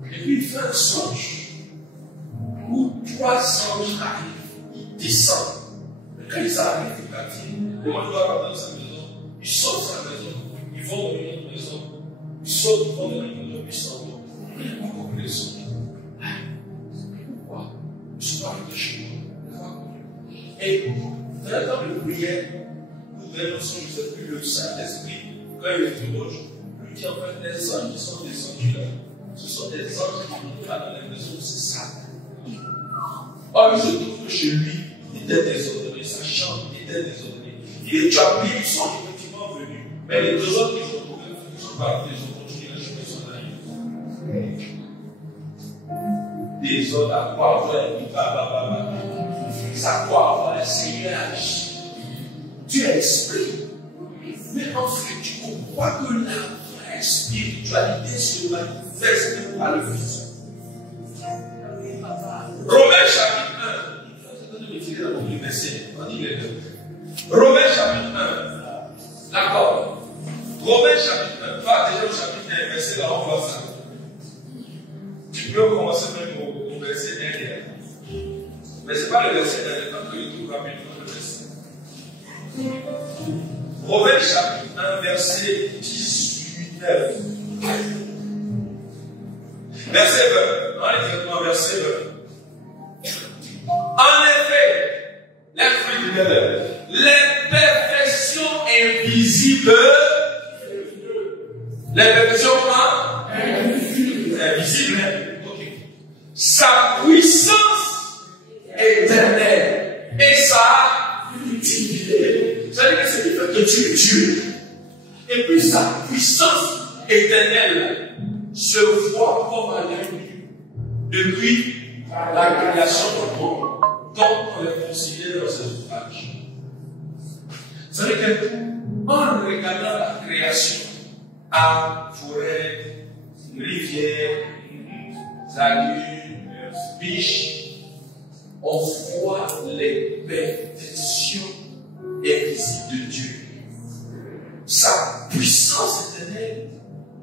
Et puis il fait un songe où 3 anges arrivent, ils descendent. Et quand ils arrivent, ils partent. Le monde doit rentrer dans sa maison. Ils sortent de sa maison. Ils vont dans une autre maison. Ils sortent, ils vont dans une autre maison. Ils s'en vont. Il n'y a pas compris le songe. Pourquoi? Ils sont pas venus chez moi. Et dans le temps de prière, nous venons sur le Saint-Esprit, quand il est rouge, lui dit en fait, les anges qui sont descendus là, ce sont des anges qui sont là dans la maison, c'est ça. Or, il se trouve que chez lui, il était désordonné, sa chambre était désordonnée. Il est appelé, ils sont effectivement venus. Mais les deux autres qui sont trouvés, ils sont partis, ils ont continué la chemin, ils sont allés. Des autres à quoi faire, ça doit avoir un Seigneur. Tu es esprit. Mais en fait, tu comprends que la vraie spiritualité se manifeste par le Fils. Romains chapitre 1. Romains chapitre 1. D'accord. Romains chapitre 1. Pas déjà au chapitre 1, verset là, on voit ça. Tu peux commencer même au verset 1. Mais ce n'est pas le verset 1, que je trouve rapidement le verset. Romains chapitre 1, verset 18, 9. Verset 20. Dans les traitements, verset 20. En effet, les fruits du malheur, les perfections invisibles, les perfections quoi? Invisibles. Ok. Sa puissance éternelle et sa utilité. C'est-à-dire que ce qui fait que tu es Dieu. Et puis sa puissance éternelle se voit comme un œil depuis la création du monde, comme on le considère dans cet ouvrage. C'est-à-dire qu'en regardant la création, arbres, forêts, rivières, lagunes, biches, on voit les perfections invisible de Dieu. Sa puissance éternelle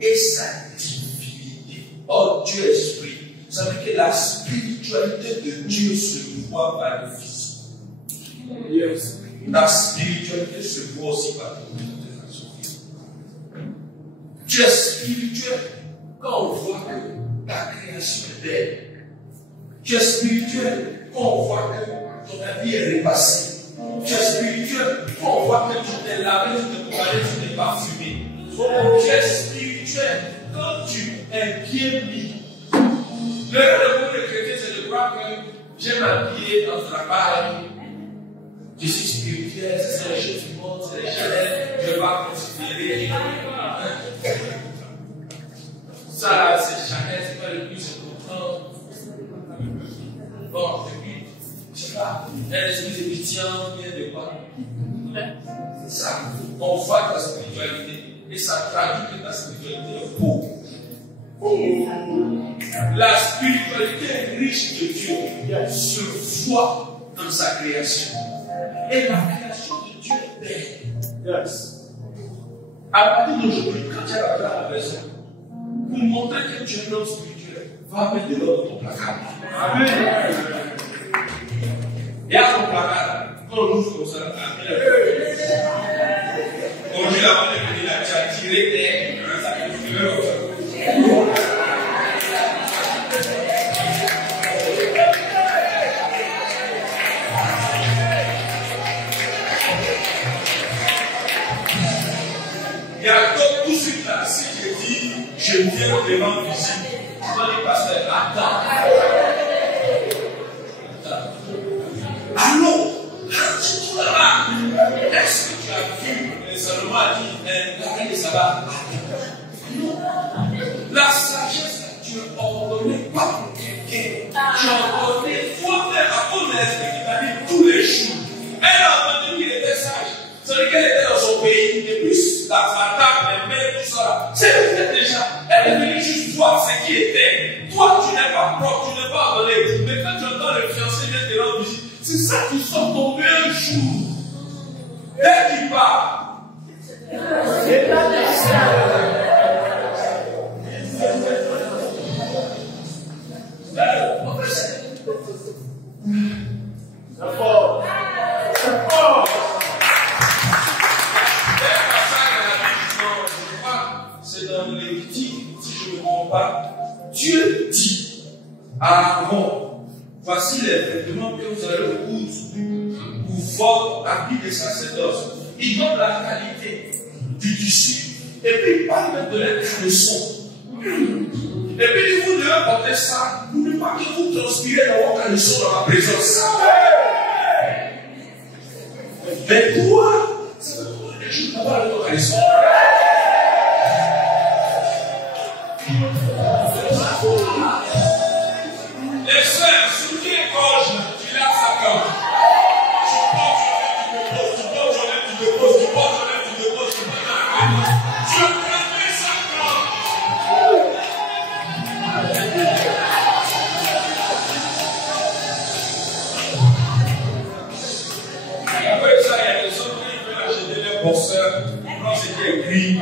et sa divinité. Oh, Dieu est esprit. Vous savez que la spiritualité de Dieu se voit par le Fils. Yes. La spiritualité se voit aussi par le Fils. Dieu est spirituel. Quand on voit que ta création est belle. Dieu est spirituel. Quand on voit que ton habit est repassé. Dieu est spirituel. Quand on voit que tu t'es lavé, tu t'es préparé, tu t'es parfumé. Dieu est spirituel. Quand tu es bien mis. L'erreur de beaucoup de chrétiens, c'est de croire que j'ai m'habillé dans le travail. Je suis spirituel, c'est les choses du monde, c'est les choses, je vais pas considérer. Ça, c'est Chanel, c'est pas le plus important. Bon, et puis, je sais pas, un esprit de chrétien vient de quoi? C'est ça. On voit ta spiritualité et ça traduit que ta spiritualité est pauvre. La spiritualité riche de Dieu se voit dans sa création. Et la création de Dieu est belle. Yes. À partir d'aujourd'hui, quand tu arrives à la maison, pour montrer que tu es un homme spirituel, va mettre de l'ordre dans ton placard. Amen. Et à ton placard, quand on ouvre comme ça, on dit la monnaie que tu as tiré des. Ça fait du feu comme ça. Il y a donc tout de suite là, si je dis, je viens devant visite, tu vas dire, pasteur, attends. Allô, tu là-bas. Est-ce que tu as vu, et Salomon a dit, la reine de Saba? Non. La sagesse que tu as ordonnée pas pour quelqu'un. Tu as ordonné toi-même à cause de l'esprit qui t'a dit tous les jours. Elle a entendu qu'il était sage. C'est-à-dire qu'elle était dans son pays, et puis la table, les mains, tout ça. C'est déjà, elle est venue juste voir ce qui était. Toi, tu n'es pas propre, tu n'es pas ordonné. Mais quand tu entends le fiancé vient te rendre visite, c'est ça qui sort tomber un jour. Dès qu'il part. C'est dans Lévitique, si je ne me trompe pas, Dieu dit à Aaron, voici les vêtements que vous allez coudre pour votre habit de sacerdoce. Il donne la qualité du tissu. Et puis il parle même de les caleçons. Et puis vous devez porter ça pour ne pas que vous transpirez dans vos caleçons dans la présence. Mais toi, ça veut dire que tu ne peux pas aller dans ton caleçon. Les soeurs, sous qui est gorge, tu l'as sa gorge. Tu portes, tu déposes, tu déposes. Je prendrai sa gorge. Après ça, il y a des autres qui veulent acheter des boxeurs. Quand c'était écrit,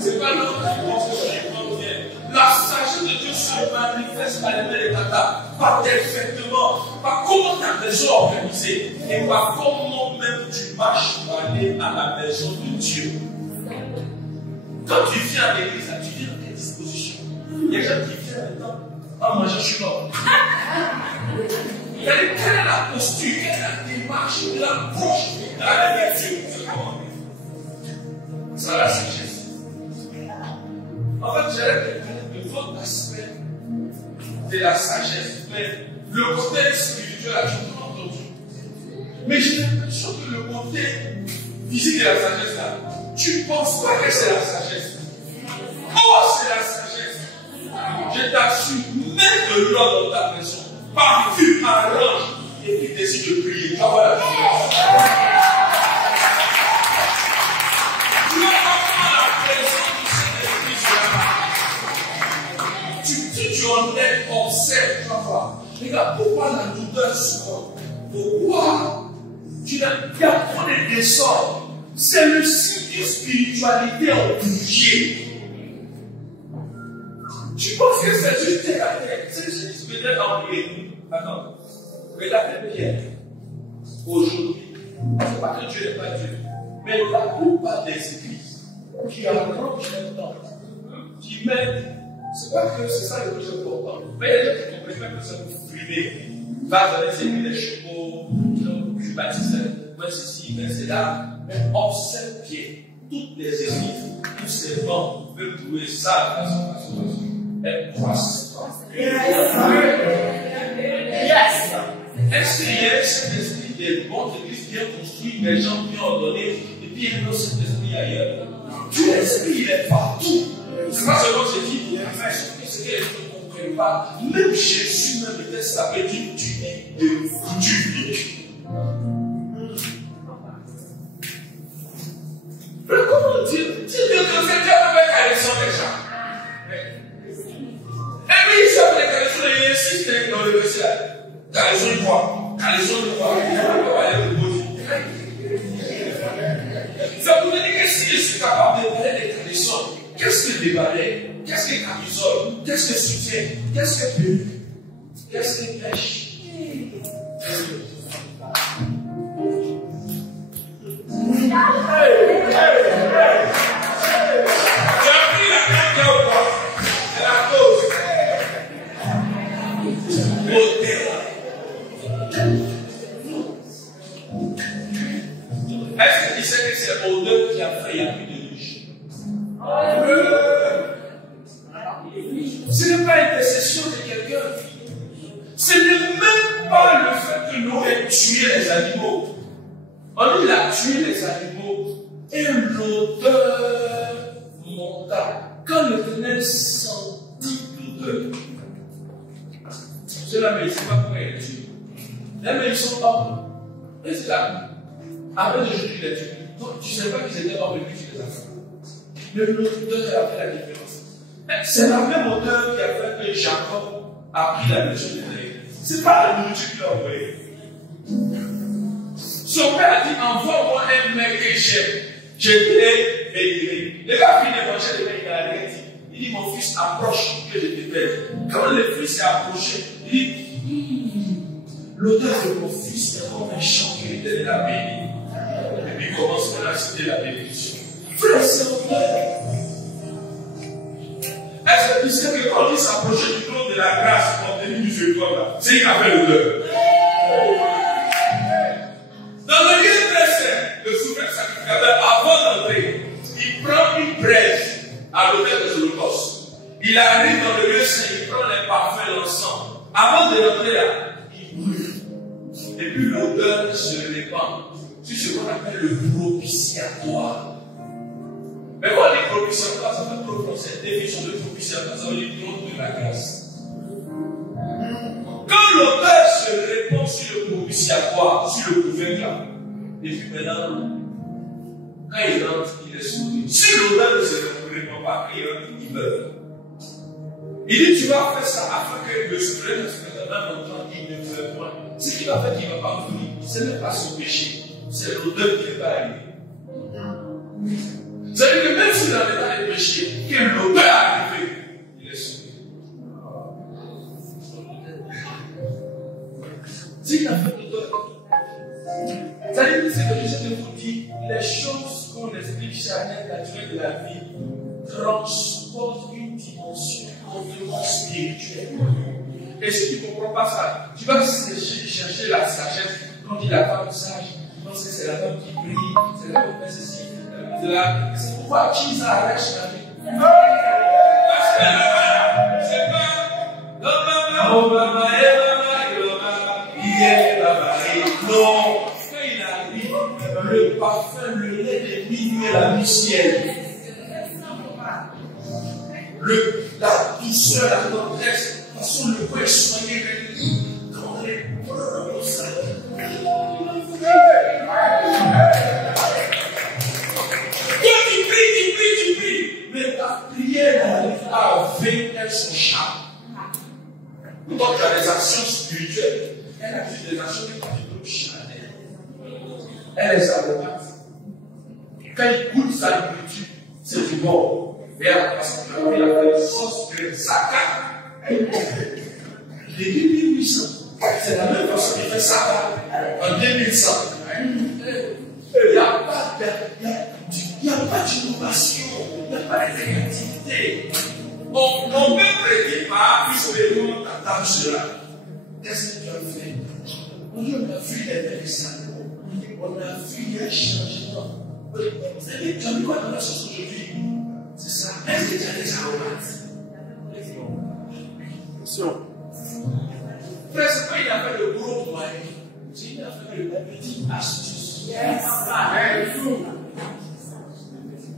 c'est pas l'autre qui pense que je comprends bien. La sagesse de Dieu se manifeste par les mains de Tata, par tes vêtements, par comment ta maison est organisée et par comment même tu marches pour aller à la maison de Dieu. Quand tu viens à l'église, tu viens dans quelle disposition? Il y a des gens qui viennent maintenant en mangeant chez moi. Quelle est la posture, quelle est la démarche, l'approche avec Dieu? C'est la sagesse. En fait, j'allais te parler de votre aspect de la sagesse. Mais le côté spirituel a toujours entendu. Mais j'ai l'impression que le côté physique de la sagesse là, tu ne penses pas que c'est la sagesse. Oh, c'est la sagesse. Je t'assure, mets de l'ordre dans ta maison. Parfume, arrange. et qui décide de prier. Tu vas voir la différence. Tu vas avoir la présence du Saint-Esprit. Si tu en es, observe, tu vas voir. Regarde, pourquoi la douleur souvent? Pourquoi il y a trop de désordre? C'est le signe d'une spiritualité oubliée. Tu penses que c'est juste terre à terre? C'est juste peut-être oublié. Attends, regarde Pierre. Aujourd'hui, c'est pas que Dieu n'est pas Dieu, mais la plupart des églises qui approchent le temps, qui mettent, c'est pas que c'est ça le plus important, mais il y a des gens qui comprennent même que ça vous frimer. Va dans les églises des chevaux, je suis baptiste, moi ceci, mais c'est là. Mais observe bien toutes les églises où ces bancs peuvent trouver ça de façon. Elles croissent. Est-ce qu'il y a cet esprit des bonnes églises bien construites, des gens bien ordonnés, et puis il y a cet esprit ailleurs? Tout l'esprit, il est partout. C'est pas seulement ce qui dit, c'est que les gens ne comprennent pas. Même Jésus même était sapé d'une tunique de couture unique. Mais comment dire? Dieu que c'est Dieu avec Calisson déjà. Et puis il s'appelle Calisson et il insiste dans le verset là. Calisson il croit. Calisson il croit. Il va aller au bout. Ça vous dire que si je suis capable de parler des Calissons, qu'est-ce que des balais? Qu'est-ce que camisole? Qu'est-ce que soutien? Qu'est-ce que perruque? Qu'est-ce que pêche? Est-ce que tu sais que c'est odeur qui a fait il y a plus de riche? Ce n'est pas une intercession de quelqu'un. Ce n'est même pas le fait que l'on ait tué les animaux. On dit a tué les animaux et l'odeur monta. Quand l'Éternel sentit l'odeur, ceux-là, mais ils ne savent pas pourquoi ils les tuent. Mais ils sont hommes. Et c'est là. Après de Jésus, les tués. Donc tu ne sais pas qu'ils étaient hommes et puis tu les as fait. Mais l'odeur a fait la différence. C'est la même odeur qui a fait que Jacob a pris la nourriture de l'Église. Ce n'est pas la nourriture qu'il a envoyée. Son père a dit, envoie-moi un mec que j'aime. Je l'ai béni. Le gars finit de manger le mec, il a arrêté. Il dit, mon fils, approche que je te baise. Quand le fils s'est approché, il dit, l'odeur de mon fils est comme un chant qui était de la béni. Et puis il commence à citer la bénédiction. Frère, c'est l'odeur. Est-ce que tu sais que quand il s'approchait du trône de la grâce pour obtenir miséricorde, c'est qu'il avait l'odeur? Dans le lieu très saint, le souverain sacrificateur, avant d'entrer, il prend une braise à l'autel des holocaustes. Il arrive dans le lieu saint, il prend les parfums, l'encens. Avant de rentrer là, il brûle. Et puis l'odeur se répand sur ce qu'on appelle le propitiatoire. Mais quand on dit propitiatoire, ça veut prononcer cette définition de propitiatoire, ça veut dire trône de la grâce. Quand l'odeur se répand sur le propitiatoire, sur le couvercle là, et puis maintenant, quand il rentre, il est sauvé. Si l'odeur ne se répand pas, il rentre, il meurt. Il dit, tu vas faire ça afin que le souverain sacrificateur, même longtemps, il ne meurt point. Ce qui va faire qu'il ne va pas mourir, ce n'est pas son péché, c'est l'odeur qui va arriver. C'est-à-dire que même s'il est en état de péché, que l'odeur arrive, il est sauvé. S'il a fait l'odeur, c'est-à-dire que c'est que je vous dis, les choses qu'on explique charnelles naturelles de la vie transportent une dimension complètement spirituelle. Et si tu ne comprends pas ça, tu vas chercher la sagesse. Quand on dit la femme sage, tu penses que c'est la femme qui prie, c'est la femme qui fait ceci. C'est pourquoi Jesus arrête la vie. Parce que c'est pas non. Quand il arrive, le parfum, le lait des minuit et la mi-ciel. La douceur, la tendresse, de toute façon, le point soigné, quand on est Elle est aromate. Quand il goûte sa nourriture, c'est du bon. Et parce qu'il a fait une sauce de Saka. Il est 1800. C'est la même façon qu'il fait Saka en 2100. Il n'y a pas d'innovation, il n'y a pas de créativité. On peut prédire par expérience dans cela. Qu'est-ce que tu as fait? On a vu les examens. On a vu les changements. Vous savez, tu as vu quoi dans la sauce aujourd'hui? C'est ça. Est-ce que tu as des aromates? Attention. Frère, c'est pas il a fait le gros moyen. C'est il a fait le petit astuce. Yes.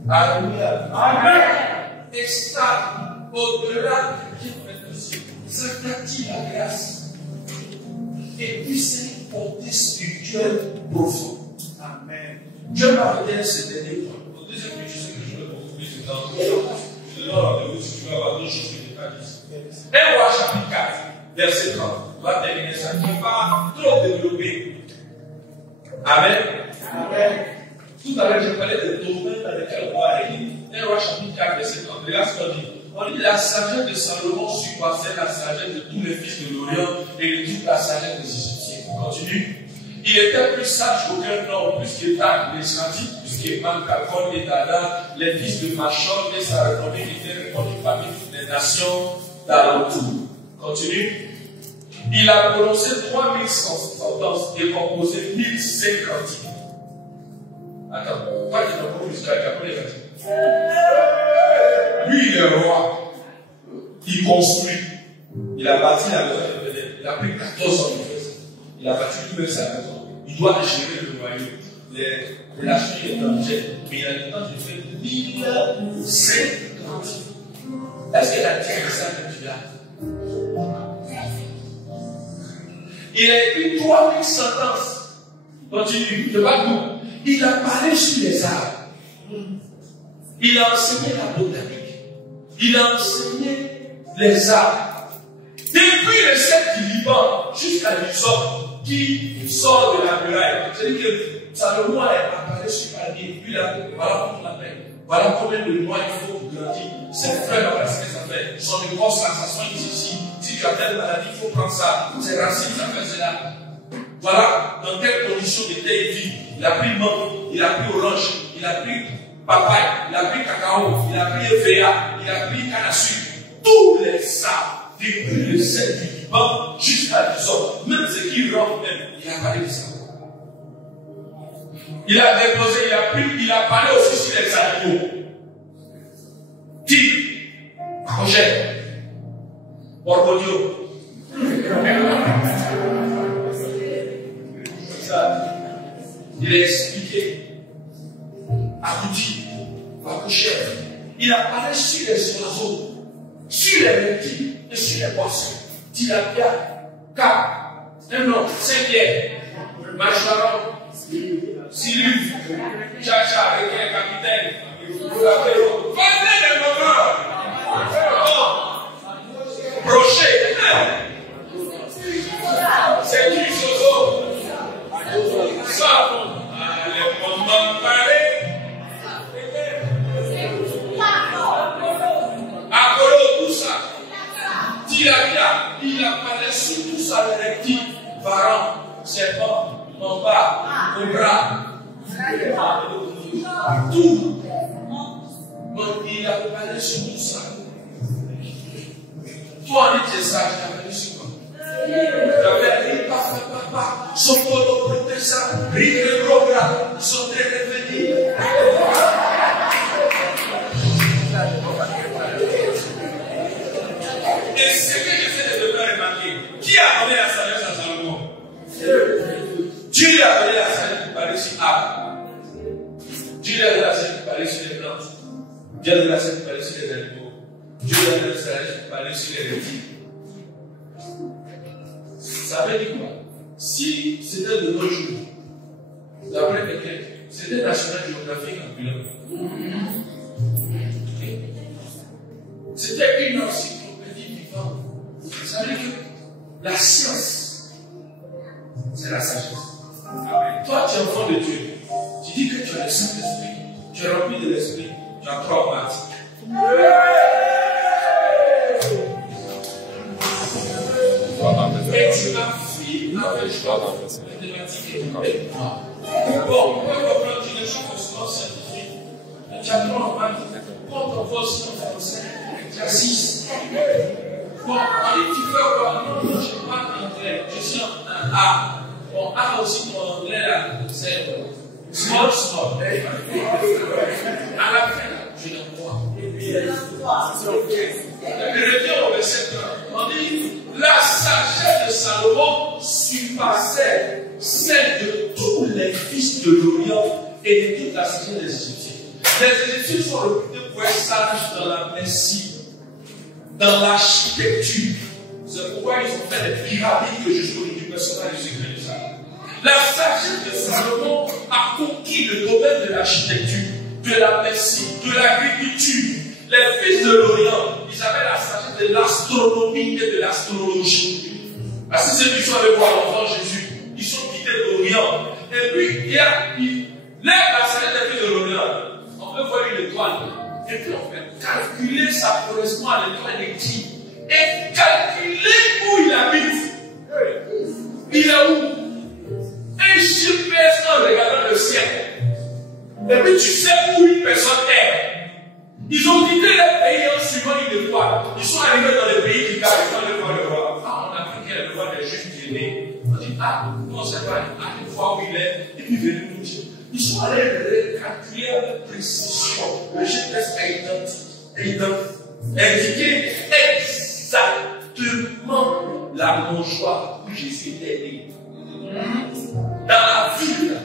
Alléluia. Amen. Et ça, au-delà de Dieu, ça t'attire la grâce. Et puis c'est une portée spirituelle profonde. Amen. Dieu m'a redonné ce dernier point. Au deuxième point, je sais que je vais beaucoup plus de temps. Je donne rendez-vous si tu veux avoir deux choses que je n'ai pas dites. 1 Roi chapitre 4, verset 30. On va terminer ça. Je ne vais pas trop développer. Amen. Amen. Tout à l'heure, je parlais des domaines dans lesquels on va aller. 1 Roi chapitre 4, verset 30. Regarde ce qu'on dit. On dit la sagesse de Salomon surpassait la sagesse de tous les fils de l'Orient et de toute la sagesse des Égyptiens. Continue. Il était plus sage qu'aucun homme, puisqu'il était les Shanti, puisqu'il manque Kakon et Dada, les fils de Machon et sa renommée étaient répandus parmi toutes les nations d'alentour. Continue. Il a prononcé 3000 sentences et composé 1005 cantiques. Attends, pourquoi il n'a pas plus qu'à les cantiques? Lui, il est roi. Il construit. Il a bâti la maison de Bénin. Il a pris 14 ans de faire. Il a bâti tout même sa maison. Il doit gérer le royaume. Les relations étrangères. Mais il a le temps de faire 1005 cantiques. Est-ce qu'il a dit ça que tu as? Il a écrit 3000 sentences. Continue. De Bagou. Il a parlé sur les arbres. Il a enseigné la botanique. Il a enseigné les arts. Depuis le siècle du Liban jusqu'à l'Isop qui sort de la muraille. C'est-à-dire que Salomon a parlé sur palier. Puis là, voilà comment on l'appelle. Voilà combien de mois il faut pour grandir. C'est frère, voilà ce que ça fait. Son écorce, ça soigne ici. Si tu as telle maladie, il faut prendre ça. C'est racine, ça fait cela. Voilà dans quelles conditions était il vit. Il a pris mangue, il a pris orange, il a pris papaye, il a pris cacao, il a pris EVA, il a pris canne à sucre. Tous les arbres, depuis le sel du Liban jusqu'à l'Isop, même ce qui rentre même, il a parlé de ça. Il a déposé, il a parlé aussi sur les animaux. Tigre, projet, borgonio. Il a expliqué. Abouti, Bakoucher. Il a parlé sur les oiseaux, sur les reptiles et sur les poissons. Tilapia, Cap, Saint-Pierre, Macharon, Sylvie, Chacha, Requin, Capitaine, Venez les moments. Brochet, c'est qui Soso? Ça, les moments parlés. Apollo, tout ça. Tilapia, il a parlé sur tout ça, les reptiles, varans, serpents, mamba, cobra. Tout. Donc, il a parlé sur tout ça. Toi, on dit ça, il a parlé sur quoi? Il avait dit, papa, son polo protestant, rire rogra, son revenu. Et ce que j'essaie de faire remarquer, qui a donné la sagesse à Salomon? Dieu lui a donné la sagesse pour parler sur l'arbre. Dieu lui a donné la sagesse pour parler sur les plantes. Dieu lui a donné la sagesse pour parler sur les animaux. Dieu lui a donné la sagesse pour parler sur les reptiles. Ça veut dire quoi? Si c'était de nos jours, d'après quelqu'un, c'était National Geographic en bilan. C'était une encyclopédie vivante. Ça veut dire que la science, c'est la sagesse. Toi, tu es enfant de Dieu. Tu dis que tu as le Saint-Esprit, tu es rempli de l'Esprit, tu as 3 maths. Et tu affines avec joie les thématiques et bon, on peut comprendre une chose forcément scientifique. Tu as 3 maths. Quand on voit aussi en français, tu as 6. Bon, on dit tu fais quoi? Non, je ne suis pas anglais, je suis en A. Bon, A aussi, mon anglais là, c'est small. À la fin, je n'en vois. Je reviens au verset 1. On dit la sagesse de Salomon surpassait celle de tous les fils de l'Orient et de toute la sagesse des Égyptiens. Les Égyptiens sont réputés pour être sages dans la médecine, dans l'architecture. C'est pourquoi ils ont fait des pyramides que jusqu'aujourd'hui personne n'a réussi à ça. La sagesse de Salomon a conquis le domaine de l'architecture, de la médecine, de l'agriculture. Les fils de l'Orient, ils avaient la sagesse de l'astronomie et de l'astrologie. Parce que ceux qui sont allés voir l'enfant Jésus, ils sont quittés l'Orient. Et puis, il lève la sagesse des fils de l'Orient. On peut voir une étoile. Et puis on fait calculer, ça correspond à l'étoile de qui? Et calculer où il habite. Il est où? Un GPS en regardant le ciel. Et puis tu sais où une personne est. Ils ont quitté les pays en suivant une étoile. Ils sont arrivés dans les pays qui carrément ne voient le roi. Ah, on a pris le roi des Juifs qui est né. On dit, ah, non, c'est pas une fois où il est. Et puis venez nous dire. Ils sont allés calculer avec précision. Le GPS a indiqué exactement la mangeoire où Jésus était né. Dans la ville,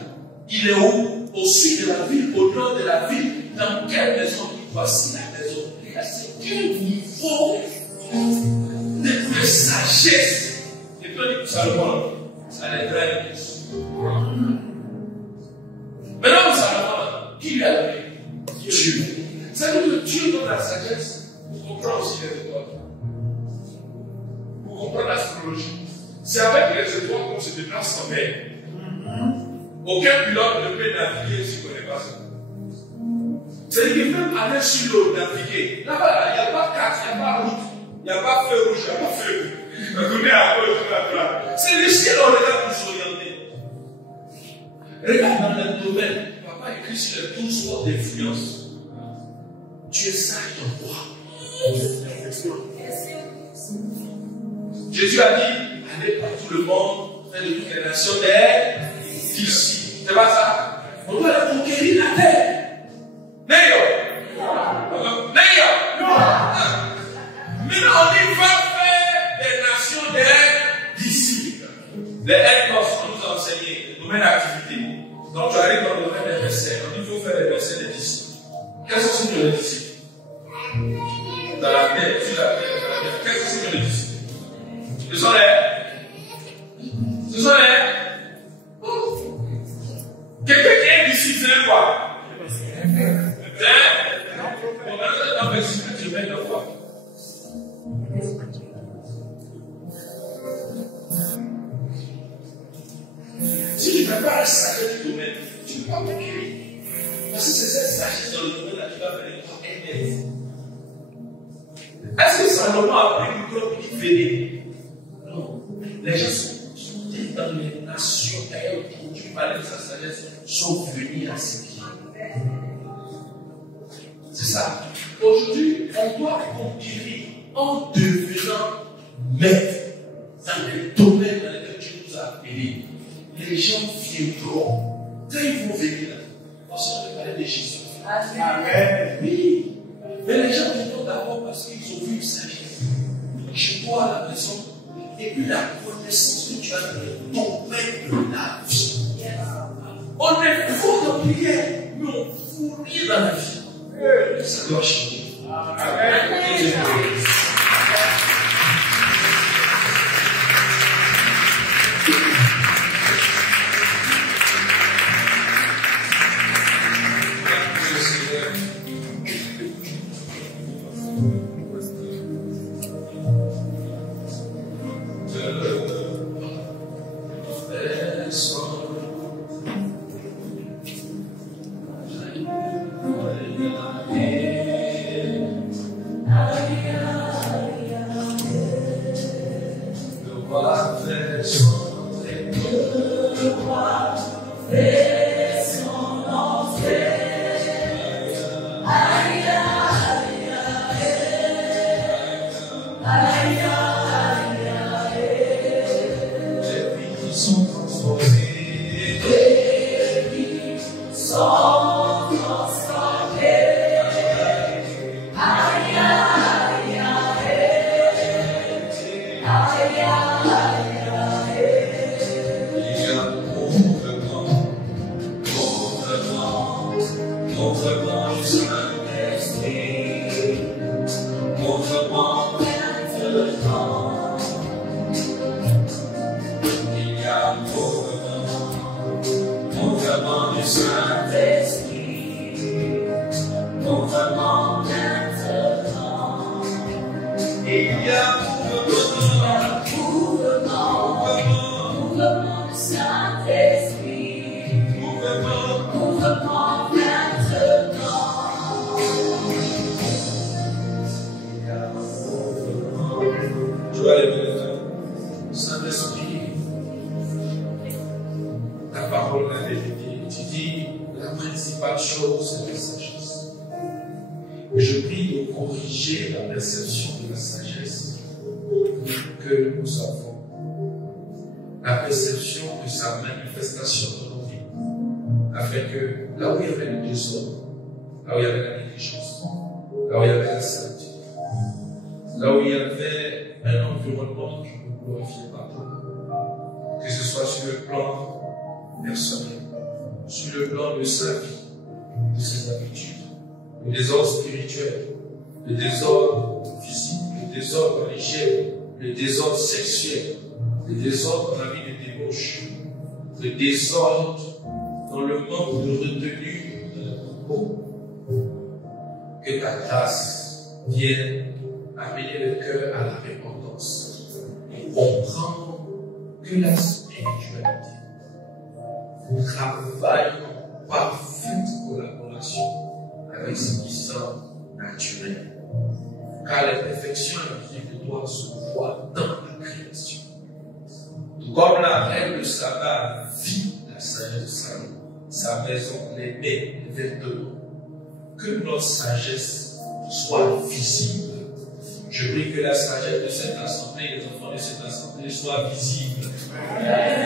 il est où? Au sud de la ville, au nord de la ville. Dans quelle maison? Voici la maison. C'est quel niveau de sagesse? Et puis on dit Salomon, ça les drague. Maintenant, Salomon, qui lui a donné? Dieu. Ça veut dire que Dieu donne la sagesse pour comprendre aussi les étoiles. Pour comprendre l'astrologie. C'est avec les étoiles qu'on se déplace en mer. Aucun pilote ne peut naviguer s'il ne connaît pas ça. C'est-à-dire qu'il peut aller sur l'eau, naviguer. Là-bas, il n'y a pas de carte, il n'y a pas de route, il n'y a pas de feu rouge, il n'y a pas de feu. On connaît à cause. C'est le ciel, on regarde pour s'orienter. Regarde dans le domaine, papa écrit sur les 12 sports d'influence. Tu es sage dans quoi? Jésus a dit, allez par tout le monde, faites de toutes les nations d'ici. C'est pas ça? On doit aller conquérir la terre. Maintenant, on dit, va faire des nations d'ici. Les ethnos, on nous a enseigné le domaine d'activité. Donc, tu arrives dans le domaine des versets. On dit, il faut faire les versets des disciples. Quels sont les disciples? Dans la terre, sur la terre, dans la terre. Quels sont les disciples? Ce sont les. Quelqu'un qui est disciple, c'est quoi? Si tu ne fais pas la sagesse du domaine, tu ne peux pas conquérir. Parce que c'est cette sagesse dans le domaine là qui va faire les gens aimer. Est-ce que Salomon a pris une globe qui venait? Non. Les gens sont dans les nations ailleurs qui parlaient de sa sagesse sont venus à ses pieds. C'est ça. Aujourd'hui, on doit conquérir en devenant maître dans les domaines dans lesquels Dieu nous a appelés. Les gens viendront. Quand ils vont venir là, on se parler de Jésus. Amen. Oui. Mais les gens viendront d'abord parce qu'ils ont vu une sagesse. Chez toi à la maison, et puis la connaissance que tu as dans le domaine de la vie. On est fort dans la prière, mais on fournit dans la vie. Ça doit changer. Amen. Montre-moi le Saint-Esprit. Montre-moi maintenant. Il y a montre-moi le Saint-Esprit. Montre-moi maintenant. Il y a mouvement le Saint-Esprit. Mouvement maintenant. Tu vas lever les mains. Saint-Esprit, ta parole l'a vérité. Tu dis la principale chose, c'est la sagesse. Je prie de corriger la perception de la sagesse que nous avons. La perception de sa manifestation dans nos vies. Afin que là où il y avait le désordre, là où il y avait la négligence, là où il y avait la saleté, là où il y avait un environnement qui ne glorifiait pas trop, que ce soit sur le plan personnel, sur le plan de sa vie, de ses habitudes, le désordre spirituel, le désordre physique, le désordre dans l'hygiène, le désordre sexuel, le désordre dans la vie de débauche, le désordre dans le manque de retenue de la propos. Que ta grâce vienne amener le cœur à la repentance et comprendre que la spiritualité travaille en parfaite collaboration avec ce qui semble naturel. Car les perfections invisibles de toi se voient dans la création. Tout comme la reine de Saba vit la sagesse de Salomon, sa maison, les mets, les vêtements, que notre sagesse soit visible. Je prie que la sagesse de cette assemblée, les enfants de cette assemblée soient visibles.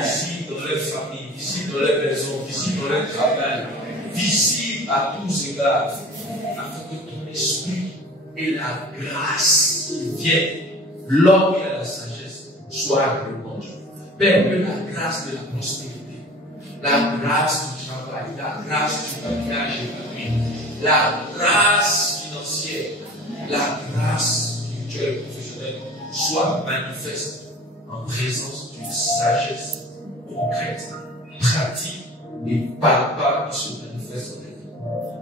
Visibles dans leur famille, visibles dans leur maison, visibles dans leur travail, visibles à tous égards, afin que ton esprit et la grâce qui vient, l'homme qui a la sagesse, soit répandu. Père, que la grâce de la prospérité, la grâce du travail, la grâce du mariage épanoui, la grâce financière, la grâce spirituelle et professionnelle soit manifeste en présence d'une sagesse concrète, pratique et palpable qui se manifeste dans les vies.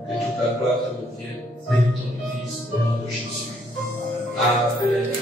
Que toute la gloire te revienne. Bénis ton Église au nom de Jésus. Amen.